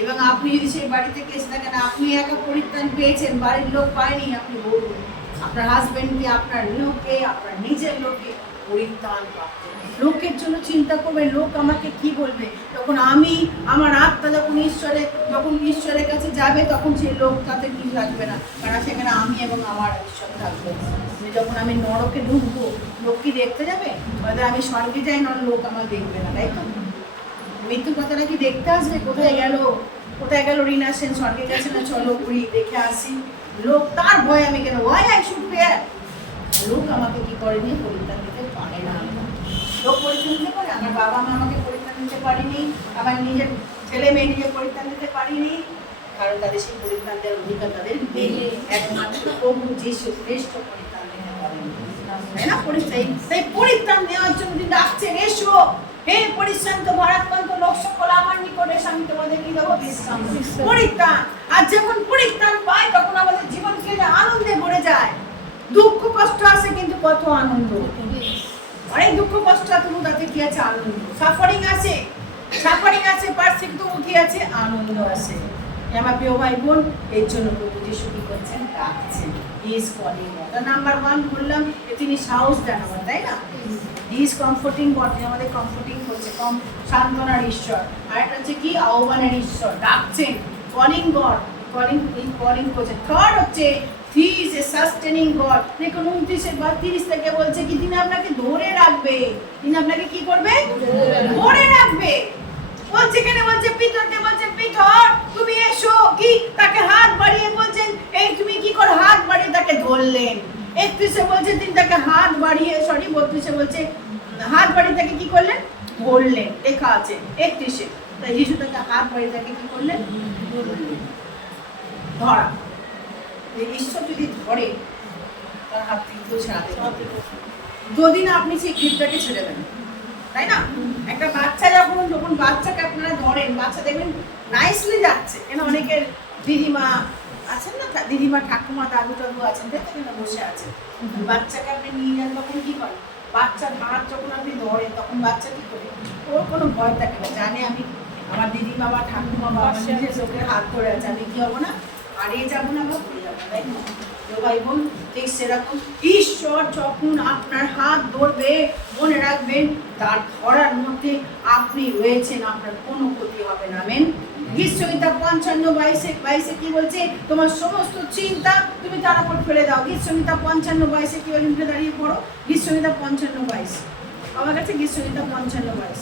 এবং আপনি যদি সেই বাড়ি থেকে এসে থাকেন, আপনি একা পরিত্রাণ পেয়েছেন, বাড়ির লোক পায়নি, আপনি বলুন আপনার হাজবেন্ডকে, আপনার লোককে, আপনার নিজের লোককে পরিত্রাণ প্রাপ্ত। লোকের জন্য চিন্তা করবে, লোক আমাকে কি বলবে, তখন আমি আমার আত্মা যখন ঈশ্বরের কাছে যাবে, তখন সেই লোক তাতে কি লাগবে না, কারণ সেখানে আমি এবং আমার ঈশ্বর থাকবো। যখন আমি নরকে ঢুকবো, লোক কি দেখতে যাবে? হয়তো আমি স্বর্গে যাই, না লোক আমার দেখবে না, তাই তো? মৃত্যু কথাটা কি দেখতে আসবে, কোথায় গেল রিনা সেন, স্বর্গে গেছে না, চলো ঘুরি দেখে আসি। লোক তার ভয় আমি কেন, ওয়াই আই শুড ফেয়ার? লোক আমাকে কি করেনি, পরিত্রাণ দিতে পারে না। লোক পরিত্রাণ দিতে পারে? আমার বাবা মা আমাকে পরিত্রাণ দিতে পারেনি, আমার নিজের ছেলে মেয়ে নিজে পরিত্রাণ দিতে পারেনি, কারণ তাদের সেই পরিত্রাণ দেওয়ার অধিকার তাদের নেই। একমাত্র প্রভু যিশু খ্রিস্ট পরিত্রাণ দিতে পারেন, তাই না? তাই পরিত্রাণ নেওয়ার জন্য তিনি ডাকছেন, এসো হে পরিশ্রান্ত ভারাক্রান্ত লোক সকল আমার নিকটে এসে, আমি তোমাদের কি দেবো? বিশ্রাম। পরিত্রাণ। আর যখন পরিত্রাণ পাই তখন আমাদের জীবন কি আনন্দে ভরে যায়। দুঃখ কষ্ট আসে কিন্তু কত আনন্দ, অনেক দুঃখ কষ্ট তবু তাতে কি আছে? আনন্দ। সাফারিং আছে, পার্সিক তবু কি আছে? আনন্দ আছে। আমার প্রিয় ভাই বোন, এর জন্য প্রভু যিশু কি করছেন? ডাকছেন। He is calling. নাম্বার 1 বললাম যে তিনি সাহস দেন আমার, তাই না? হি ইজ কমফোর্টিং গড, তিনি আমাদের কমফোর্টিং করছে, সান্ত্বনার ঈশ্বর। আর একটা হচ্ছে কি? আহ্বানের ঈশ্বর, ডাকছেন। কলিং গড, কলিং করছে। থার্ড হচ্ছে হি ইজ এ সাস্টেনিং গড। দেখুন 29-30 থেকে বলছে কি তিনি আপনাকে ধরে রাখবে। তিনি আপনাকে কি করবে? ধরে রাখবে। বলছে কেন? বলছে পিতরকে বলছে, পিতর তুমি এসো, কি তাকে হাত বাড়িয়ে বলছেন, এই তুমি কি করে হাত বাড়িয়ে তাকে ধরলেন। 31-এ বলছে তিনি তাকে হাত বাড়িয়ে, 32-এ বলছে হাত বাড়িয়ে তাকে কি করলেন? ধরলেন, লেখা আছে 31-এ। তাই যিশু তাকে হাত বাড়িয়ে তাকে কি করলেন? ধরলেন। ধরা, ঈশ্বর যদি ধরে তার হাত থেকে কেউ ছাড়াতে পারবে না। যদি না আপনি সেই গ্রিপটাকে ছেড়ে দেন, তাই না? একটা বাচ্চা যখন বাচ্চাকে আপনারা ধরেন, বাচ্চা দেখবেন নাইসলি যাচ্ছে। কেন অনেকের দিদিমা আছেন না, দিদিমা ঠাকুমা দাদু টাদু আছেন, দেখেন না বসে আছে, বাচ্চাকে আপনি নিয়ে যান, তখন কি করেন? বাচ্চার হাত যখন আপনি ধরেন তখন বাচ্চা কি করে? ওর কোনো ভয় থাকে না, জানে আমি আমার দিদিমা বা ঠাকুমা বা আমার নিজের লোকের হাত ধরে আছে, আমি কি হবো না? হারিয়ে যাবো না বা পড়ে যাবো, তাই না? ভাই বোন, ঠিক সেরকম ঈশ্বর যখন আপনার হাত ধরবে, মনে রাখবেন তার ধরার মধ্যে আপনি রয়েছেন, আপনার কোনো ক্ষতি হবে না। আমেন। গীতসংহিতা 55-22 কি বলছে? তোমার সমস্ত চিন্তা তুমি তার উপর ফেলে দাও। গীতসংহিতা 55-22 কি বলে? দাঁড়িয়ে পড়ো গীতসংহিতা 55-22। আমার কাছে গীতসংহিতা 55-22,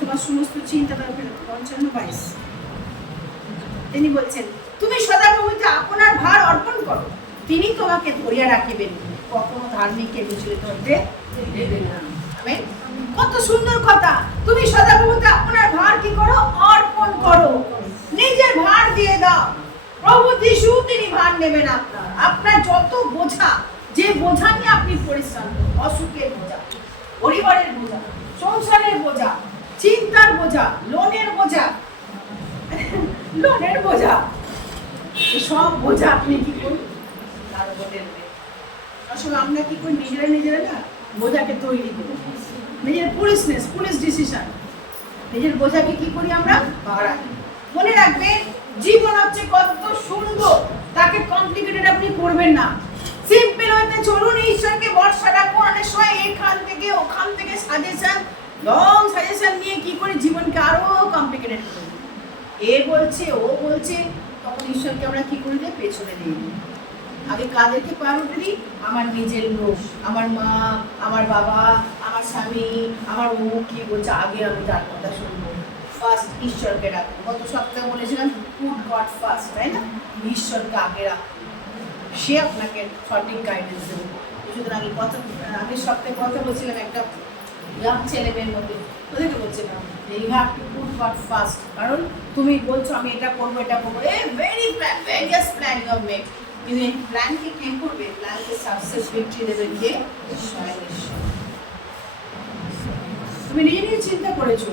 তোমার সমস্ত চিন্তা তার ফেলে দাও। 55-22 তিনি বলছেন, তুমি সদা প্রভুতে আপনার ভার অর্পণ করো, তিনি তোমাকে ধরিয়া রাখিবেন, কখনো ধার্মিককে বিচলিত হতে দেবেন না। আমেন। কত সুন্দর কথা। তুমি সদা প্রভুতে আপনার ভার কি করো? অর্পণ করো, নিজের ভার দিয়ে দাও। প্রভু যিশু তিনি ভার নেবেন আপনার যত বোঝা, যে বোঝা নিয়ে আপনি পরিশ্রান্ত, অসুখের বোঝা, পরিবারের বোঝা, সংসারের বোঝা, চিন্তার বোঝা, লোনের বোঝা, সব বোঝা আপনি কি করুন? তার উপর দেবেন। আসলে আমরা কি করি? নিজেরা না বোঝাকে তৈরি করি, নিজের পুলিশ ডিসিশন, নিজের বোঝাকে কি করি? আমরা বাড়াই। মনে রাখবেন জীবন হচ্ছে কত সুন্দর, তাকে কমপ্লিকেটেড আপনি করবেন না। সিম্পল হতে চলুন, ঈশ্বরকে ভরসা রাখুন। অনেক সময় এখান থেকে ওখান থেকে লং সাজেশন নিয়ে কি করে জীবনকে আরো কমপ্লিকেটেড করি। এ বলছে, ও বলছে, তখন ঈশ্বরকে আমরা কি করে দিই? পেছনে দিয়ে দিই। আগে কাদেরকে প্রায়োরিটি দিই? আমার নিজের লোক, আমার মা, আমার বাবা, আমার স্বামী, আমার ও কি বলছে, আগে আমি তার কথা শুনবো। ফার্স্ট ঈশ্বরকে রাখবো। গত সপ্তাহে বলেছিলাম পুট গড ফার্স্ট, তাই না? ঈশ্বরকে আগে রাখুন, সে আপনাকে সঠিক গাইডেন্স দেবে। কিছুদিন আগের সপ্তাহে কথা বলছিলাম একটা ইয়াং ছেলে মেয়ের মধ্যে, ওদেরকে বলছিলাম you have to put God first. কারণ তুমি বলছো আমি এটা করবো, various plan you have made, কিন্তু এই প্ল্যানকে কে করবে? প্ল্যানকে সাকসেস ভিক্টরি দেবেন কে? স্বয়ং ঈশ্বর। তুমি নিজে চিন্তা করেছো,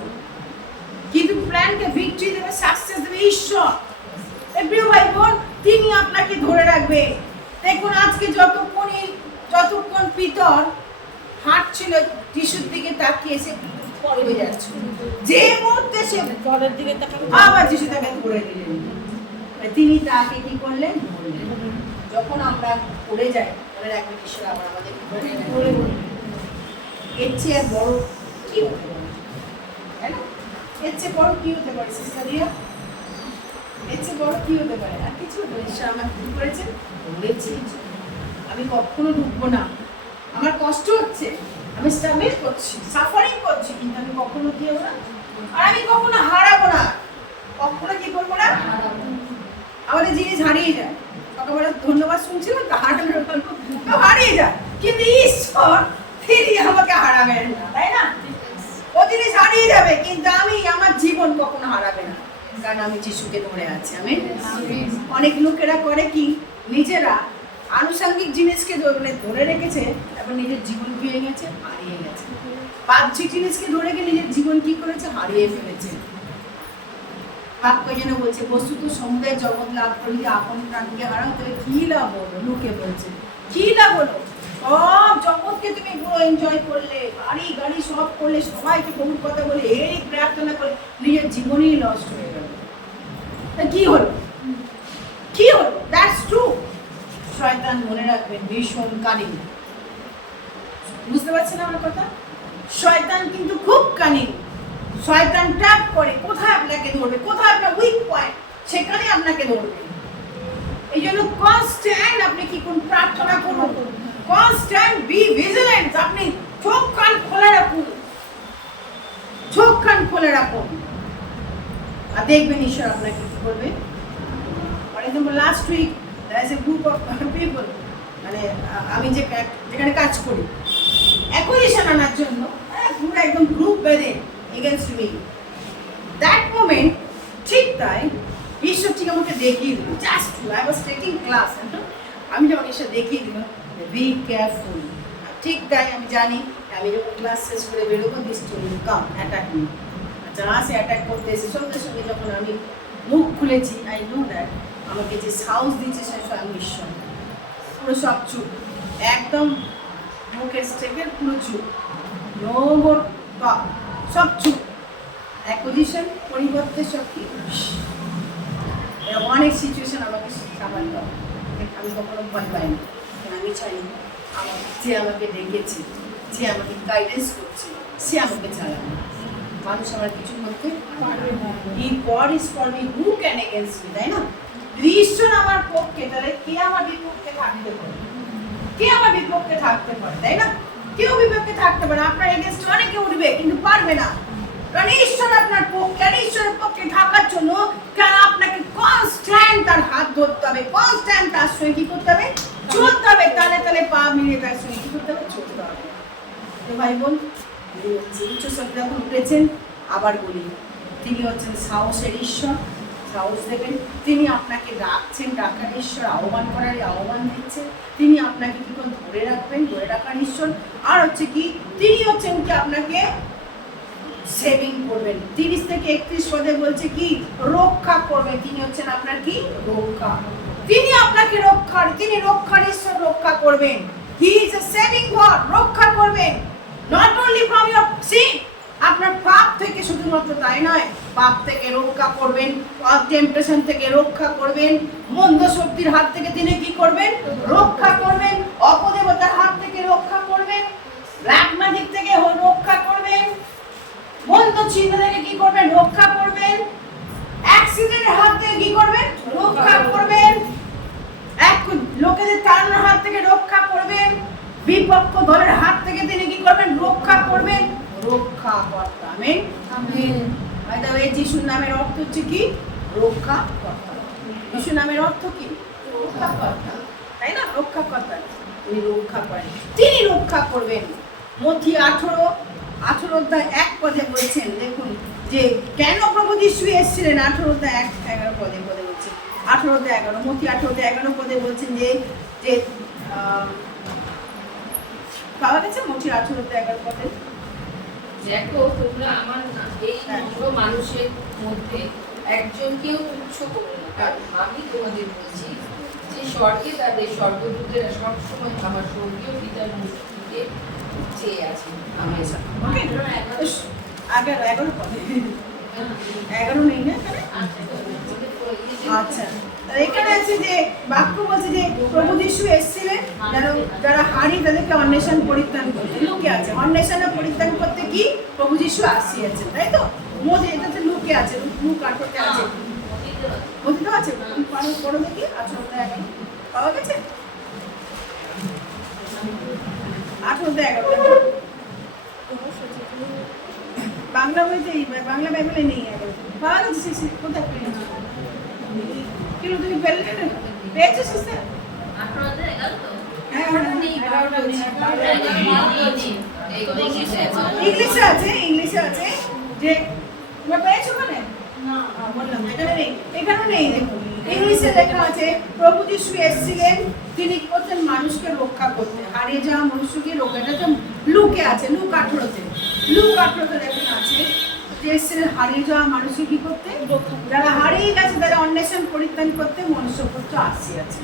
কিন্তু প্ল্যানকে ভিক্টরি দেবে, সাকসেস দেবে ঈশ্বর। প্রিয় ভাই বোন, তিনি আপনাকে ধরে রাখবে। দেখুন আজকে যতক্ষণ পিতর হাঁটছিল যিশুর দিকে তাকিয়ে সে পড়ে যাচ্ছে, যে মুহূর্তে সে জলের দিকে তাকাবে, আবার যিশু তাকে ধরে দিলেন। তিনি তাকে কি করলেন? যখন আমরা পড়ে যাই, মনে রাখবেন ঈশ্বর আবার আমাদের ধরে নেন। এর চেয়ে আর বড় কি হতে পারে? তাই না? এর চেয়ে বড় কি হতে পারে সিস্টারিয়া? এর চেয়ে বড় কি হতে পারে? আর কিছু হতে পারে। ঈশ্বর আমাকে কি করেছেন? বলেছি আমি কখনো ঢুকবো না, আমার কষ্ট হচ্ছে, আমি স্ট্রাগল করছি, সাফারিং করছি, কিন্তু আমি কখনো কি হবো না, আর আমি কখনো হারাবো না। কখনো কি করবো না? আমাদের জিনিস হারিয়ে যায়। সকালবেলা ধন্যবাদ শুনছিলাম তো, হারানোর গল্প হারিয়ে যায়, কিন্তু ঈশ্বর তিনি আমাকে হারাবেন না, তাই না? ও জিনিস হারিয়ে যাবে কিন্তু আমি আমার জীবন কখনো হারাবে না, কারণ আমি যিশুকে ধরে আছি। আমি অনেক লোকেরা করে কি, নিজেরা আনুষঙ্গিক জিনিসকে ধরে রেখেছে, এবং নিজের জীবন পেয়ে গেছে, হারিয়ে গেছে। বাহ্যিক জিনিসকে ধরে গিয়ে নিজের জীবন কি করেছে, হারিয়ে ফেলেছে। বাক্য যেন বলছে, বস্তুত সমুদয় জগৎ লাভ করলে আপন প্রাণকে হারাও, তাহলে কি লাভ হলো? লোকে বলছে কি লাভ হলো? সব জগৎকে তুমি পুরো এনজয় করলে, গাড়ি গাড়ি সব করলে, সবাইকে বহু কথা বলে, এই প্রার্থনা করে, নিজের জীবনই লস্ট হয়ে গেল। তা কি হলো? কি হলো? That's true. শয়তান মনে রাখবেন ভীষণ কানিং। বুঝতে পারছেন আমার কথা? শয়তান কিন্তু খুব কানিং। শয়তান ট্র্যাপ করে, কোথায় আপনাকে ধরবে, কোথায় আপনার উইক পয়েন্ট, সেখানে আপনাকে ধরবে। এই জন্য কনস্ট্যান্ট আপনি কি কোন প্রার্থনা করুন, কনস্ট্যান্ট বি ভিজিলেন্ট। আপনি চোখ কান খোলা রাখুন, চোখ কান খোলা রাখুন, আর দেখবেন ঈশ্বর আপনাকে কি করবে। For example, last week there is a group of people, মানে আমি যেখানে কাজ করি, অ্যাকুইজিশন আনার জন্য পুরো একদম গ্রুপ বেঁধে এগেনস্ট মি। দ্যাট মোমেন্ট ঠিক তাই ঈশ্বর ঠিক আমাকে দেখিয়ে দিল, just I was taking class, আমি যখন ঈশ্বর দেখিয়ে দিল বি কেয়ারফুল। ঠিক তাই আমি জানি, আমি যখন ক্লাস শেষ করে বেরোবো, this will come attack me. যারা সে অ্যাটাক করতে এসে সঙ্গে সঙ্গে যখন আমি মুখ খুলেছি, আই নো দ্যাট আমাকে যে সাহস দিচ্ছে সে স্বয়ং ঈশ্বর। পুরো সব চুপ, একদম মুখের স্টেপের পুরো চুপ, নো মোর টক, সব চুপ। অ্যাকুইজিশন পরিবর্তে সব কি, এরকম অনেক সিচুয়েশন আমাকে সামান্য, আমি কখনো ভয় পাইনি। আমি চাই আমার যে আমাকে ডেকেছে, যে আমাকে গাইডেন্স করছে, সে আমাকে চালাবে। মানুষ আমার কিছু করতে পারবে না। If God is for me, who can against me, তাই না? যদি ঈশ্বর আমার পক্ষে, তাহলে কে আমার বিপক্ষে থাকতে পারে? কে আমার বিপক্ষে থাকতে পারে, তাই না? কেউ বিপক্ষে থাকতে পারে। আপনার এগেনস্টে অনেকে উঠবে, কিন্তু পারবে না, কারণ ঈশ্বর আপনার পক্ষে। আর ঈশ্বরের পক্ষে থাকার জন্য আপনাকে কনস্ট্যান্ট তার হাত ধরতে হবে, কনস্ট্যান্ট তার সঙ্গে কি করতে হবে, চলতে হবে, তালে তালে পা মিলিয়ে তার সঙ্গে কি করতে হবে, চলতে হবে। তো ভাই বোন, উচ্চ শব্দ এখন উঠেছেন, আবার বলি, তিনি হচ্ছেন সাহসের ঈশ্বর, সাহস দেবেন। তিনি আপনাকে ডাকছেন, ডাকার ঈশ্বর, আহ্বান করার আহ্বান দিচ্ছেন। তিনি আপনাকে কি করে ধরে রাখবেন, ধরে রাখার ঈশ্বর। আর হচ্ছে কি, তিনি হচ্ছেন কি আপনাকে সেভিং করবেন। 30 থেকে 31 পদে বলছে কি, রক্ষা করবেন। তিনি হচ্ছেন আপনার কি, রক্ষা। তিনি আপনাকে রক্ষার, তিনি রক্ষার ঈশ্বর, রক্ষা করবেন। He is a saving God, রক্ষা করবেন। Not only from your sin, আপনার পাপ থেকে শুধুমাত্র তাই নয়, পাপ থেকে রক্ষা করবেন, টেম্পটেশন থেকে রক্ষা করবেন, মন্দ শক্তির হাত থেকে তিনি কি করবেন, রক্ষা করবেন, অপদেবতার হাত থেকে রক্ষা করবেন, ব্ল্যাক ম্যাজিক থেকে রক্ষা করবেন, মন্দ চিহ্ন থেকে কি করবেন, রক্ষা করবেন, অ্যাক্সিডেন্টের হাত থেকে কি করবেন, রক্ষা করবেন, এক লোকেদের তাড়ানোর হাত থেকে রক্ষা করবেন, বিপক্ষ দলের হাত থেকে তিনি কি করবেন, রক্ষা করবেন, রক্ষাকর্তা। Amen, amen. By the way, যিশুর নামের অর্থ হচ্ছে কি, রক্ষাকর্তা। যিশুর নামের অর্থ কি, রক্ষাকর্তা, তাই না? রক্ষাকর্তা, তিনি রক্ষা করেন, তিনি রক্ষা করবেন। মথি 18 অধ্যায় 1 পদে বলছেন, দেখুন যে কেন প্রভু যিশু এসেছিলেন। 18 অধ্যায় 11 পদে বলছেন, 18 অধ্যায় 11, মথি 18 অধ্যায় 11 পদে বলছেন যে পাওয়া গেছে মথি 18 অধ্যায় 11 পদে, দেখো তোমরা আমার এই নম্র মানুষের মধ্যে একজনকেও তুচ্ছ করো না, কারণ আমি তোমাদের বলছি যে স্বর্গে তাদের স্বর্গদূতেরা সবসময় আমার স্বর্গীয় পিতার মুখকে চেয়ে আছে। আমি 11 পদে, 11 নেই না আচ্ছা, এখানে আছে যে বাক্য বলছে যে প্রভু যিশু এসেছিলেন যারা হারি তাদেরকে অন্বেষণ পরিত্রাণ করতে। লুকে আছে অন্বেষণে পরিত্রাণ করতে কি প্রভু যিশু আসিয়েছেন, তাই তো? মোদে এটাতে লুকে আছে, লুক 18 আছে, মধ্যে আছে, পড়ো দেখি 18 পাওয়া গেছে, 18 বাংলা বইতে, বাংলা বাইবেলে নেই, পাওয়া গেছে। কোথায় কিন্তু তুমি পেয়েছো সিস্টার? 18 11 তো? হ্যাঁ ইংলিশে আছে যে তোমরা পেয়েছো মানে না বললাম এখানে নেই, এখানে নেই। দেখুন ইংলিশে লেখা আছে প্রভু যিশু এসেছিলেন তিনি কি করতেন, মানুষকে রক্ষা করতে, হারিয়ে যাওয়া মনুষ্যকে রক্ষা। এটা তো লুকে আছে, লুক 18-তে, লুক 18-তে দেখুন আছে যে এসেছিলেন হারিয়ে যাওয়া মানুষকে কি করতে, যারা হারিয়ে গেছে তারা অন্বেষণ পরিত্রাণ করতে মনুষ্যপুত্র আসিয়াছে।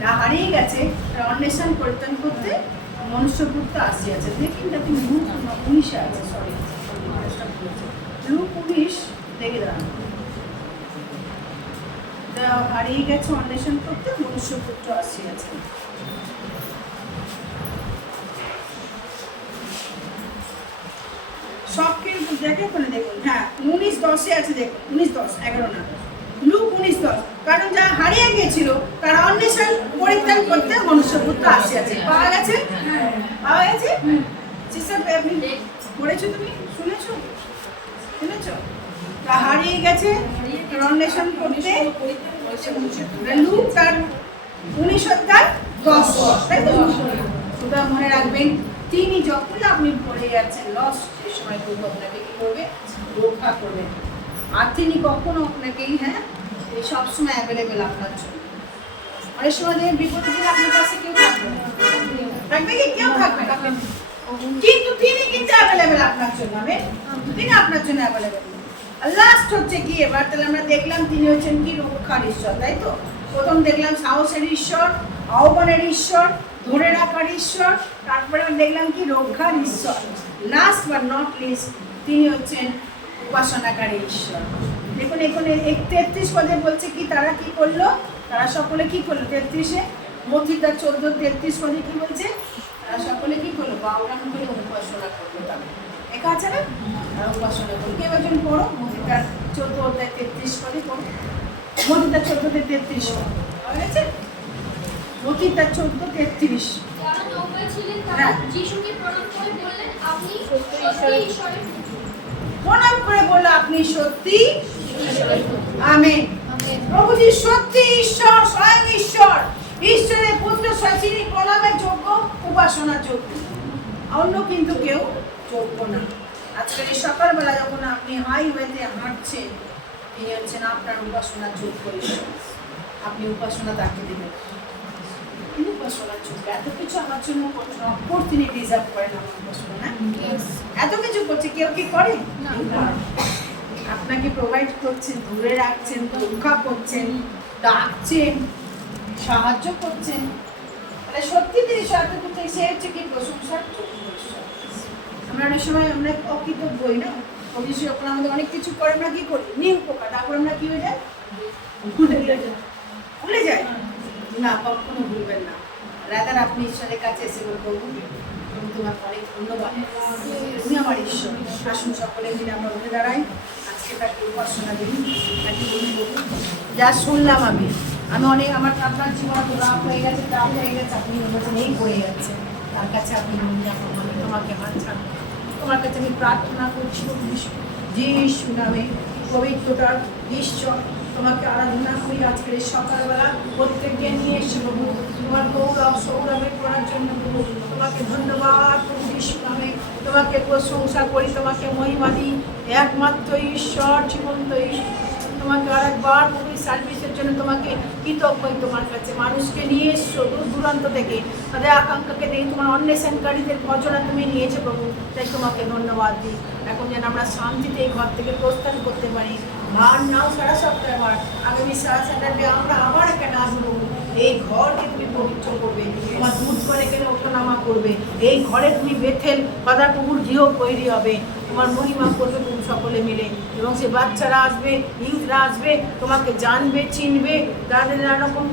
যারা হারিয়ে গেছে তারা অন্বেষণ পরিত্রাণ করতে মনুষ্যপুত্র আসিয়াছে। দেখুন যাতে লুক 19-এ আছে, সরি লুক 19 দেখে দাঁড়ান। হারিয়ে গেছে অন্বেষণ করতে মনুষ্যপুত্র আসিয়াছে। সব কিন্তু দেখে ওখানে দেখুন, হ্যাঁ 19:10-এ আছে, দেখুন 19:10, 11 না, লুক 19:10। কারণ যারা হারিয়ে গিয়েছিল তারা অন্বেষণ পরিত্রাণ করতে মনুষ্যপুত্র আসিয়াছে। পাওয়া গেছে, পাওয়া গেছে। সিস্টার আপনি পড়েছো, তুমি শুনেছো, শুনেছো? তা হারিয়ে গেছে অন্বেষণ করতে লুক তার 19:10, তাই তো? সুতরাং মনে রাখবেন তিনি যখন আপনি পড়ে যাচ্ছেন লস, সে সময় প্রভু আপনাকে কি করবে, রক্ষা করবেন। আর তিনি কখনো আপনাকেই এই সবসময় অ্যাভেলেবেল আপনার জন্য। অনেক সময় দেখবেন বিপদে দিন আপনার কাছে কেউ থাকবে না, থাকবে কি, কেউ থাকবে না, কিন্তু তিনি কিন্তু অ্যাভেলেবেল আপনার জন্য। তিনি আপনার জন্য অ্যাভেলেবেল। লাস্ট হচ্ছে কি, এবার তাহলে আমরা দেখলাম তিনি হচ্ছেন কি, রক্ষার ঈশ্বর, তাই তো? প্রথম দেখলাম সাহসের ঈশ্বর, আহ্বানের ঈশ্বর, ধরে রাখার ঈশ্বর, তারপরে দেখলাম কি, রক্ষার ঈশ্বর। লাস্ট বাট নট লিস্ট তিনি হচ্ছেন উপাসনাকারী ঈশ্বর। দেখুন এখানে 33 পদে বলছে কি, তারা কি করলো, তারা সকলে কি করলো, 33-এ মথিতা 14:33 পদে কি বলছে, তারা সকলে কি করলো, বাউরান করে উপাসনা করলো। তারা একা আছে না, তারা উপাসনা করলো। কেউ একজন পড়ো মথিতা 14:33 পদে পড়ো, মথিতা 14:33 পড়ে গেছে, মথিতা 14:33। যারা নৌকায় ছিলেন তারা যিশুকে প্রণাম করে বললেন, আপনি সত্যি ঈশ্বরের পুত্র। প্রণাম করে বললো, আপনি সত্যি আমেন। প্রভু যিশু সত্যি ঈশ্বর, স্বয়ং ঈশ্বর, ঈশ্বরের পুত্র, তিনি প্রণামের যোগ্য, উপাসনার যোগ্য, অন্য কিন্তু কেউ যোগ্য না। আজকে এই সকালবেলা যখন আপনি হাইওয়েতে হাঁটছেন, তিনি হচ্ছেন আপনার উপাসনার যোগ্য ঈশ্বর। আপনি উপাসনা তাকে দেবেন, তিনি উপাসনার যোগ্য। এত কিছু আমার জন্য করছেন, তিনি ডিজার্ভ করেন আমার উপাসনা, না? এত কিছু করছে, কেউ কি করে না? আপনাকে প্রোভাইড করছেন, ধরে রাখছেন, রক্ষা করছেন, ডাকছেন, সাহায্য করছেন। মানে সত্যি তিনি সাহায্য করছেন, সে হচ্ছে কি প্রশংসার যোগ্য ঈশ্বর। আমরা অনেক সময় আমরা অকৃতজ্ঞ হই না, অবশ্যই যখন আমাদের অনেক কিছু করে আমরা কি করি, নিউপকার, তারপর আমরা কি হয়ে যায়, ভুলে যাই না। কখনো ভুলবেন না। রাদার আপনি ঈশ্বরের কাছে এসে বলবো, তোমার অনেক ধন্যবাদ, তুমি আমার ঈশ্বর। আসুন সকলে মিলে আমরা উঠে দাঁড়াই, আজকে তাকে উপাসনা দিই, তাকে বলবো যা শুনলাম আমি অনেক, আমার আপনার জীবন রাপ হয়ে গেছে, টাপ হয়ে গেছে, আপনি বলছেন এই পড়ে যাচ্ছে, তার কাছে আপনি আমি তোমাকে হাত ছাড়ব, তোমার কাছে আমি প্রার্থনা করছি যিশু নামে, পবিত্রতার ঈশ্বর তোমাকে আরাধনা করি আজকের এই সকালবেলা। প্রত্যেককে নিয়ে এসে প্রভু তোমার গৌরব সৌরভে করার জন্য প্রভু তোমাকে ধন্যবাদ প্রভু যিশু নামে, তোমাকে প্রশংসা করি, তোমাকে মহিমা দিই। একমাত্র ঈশ্বর, জীবন্ত ঈশ্বর, তোমাকে আরেকবার প্রভু সার্ভিসের জন্য তোমাকে কৃতজ্ঞ তোমার কাছে। মানুষকে নিয়ে এসছো দূর দূরান্ত থেকে, তাদের আকাঙ্ক্ষাকে দেখে তোমার অন্বেষণকারীদের ভজনা তুমি নিয়েছো প্রভু, তাই তোমাকে ধন্যবাদ দিই। এখন যেন আমরা শান্তিতে এই ঘর থেকে প্রস্থান করতে পারি। ভার নাও সারা সপ্তাহে ভার, আগামী সারা স্যাটারডে আমরা আবার একটা নাচ করবো। এই ঘরকে তুমি পবিত্র করবে, তোমার দুধ করে কেন ওঠানামা করবে, এই ঘরে তুমি বেথেল বাধা প্রভুর গৃহ তৈরি হবে, তোমার মহিমা করবে তুমি সকলে মিলে। এবং সে বাচ্চারা আসবে, ইউথরা আসবে, তোমাকে জানবে, চিনবে, তাদের নানারকম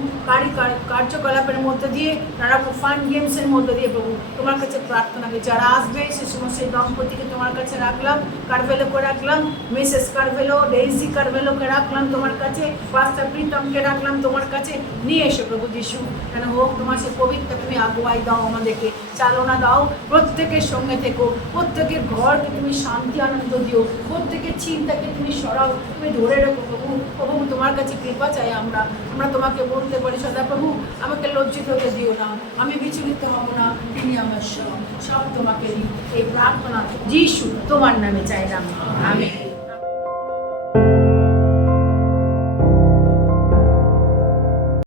কার্যকলাপের মধ্যে দিয়ে, নানারকম ফান গেমসের মধ্যে দিয়ে প্রভু তোমার কাছে প্রার্থনা করি। যারা আসবে সে সমস্ত সেই দম্পতিকে তোমার কাছে রাখলাম, কারভেলোকে রাখলাম, মিসেস কারভেলো, ডেইসি কারভেলোকে রাখলাম তোমার কাছে, পাস্টার প্রীতমকে রাখলাম তোমার কাছে। নিয়ে এসো প্রভু যিশু, কেন হোক তোমার সে পবিত্র, তুমি আগুয়াই দাও আমাদেরকে, চালনা দাও, প্রত্যেকের সঙ্গে থেকো, প্রত্যেকের ঘরকে তুমি শান্তি আনন্দ দিও, প্রত্যেকের চিন্তাকে তুমি সরাও, তুমি ধরে রাখো প্রভু। প্রভু তোমার কাছে কৃপা চাই আমরা তোমাকে বলতে পারি সদা, প্রভু আমাকে লজ্জিত হতে দিও না, আমি বিচলিত হব না, তিনি আমার সব তোমাকে দিই। এই প্রার্থনা যিশু তোমার নামে চাইলাম, আমেন।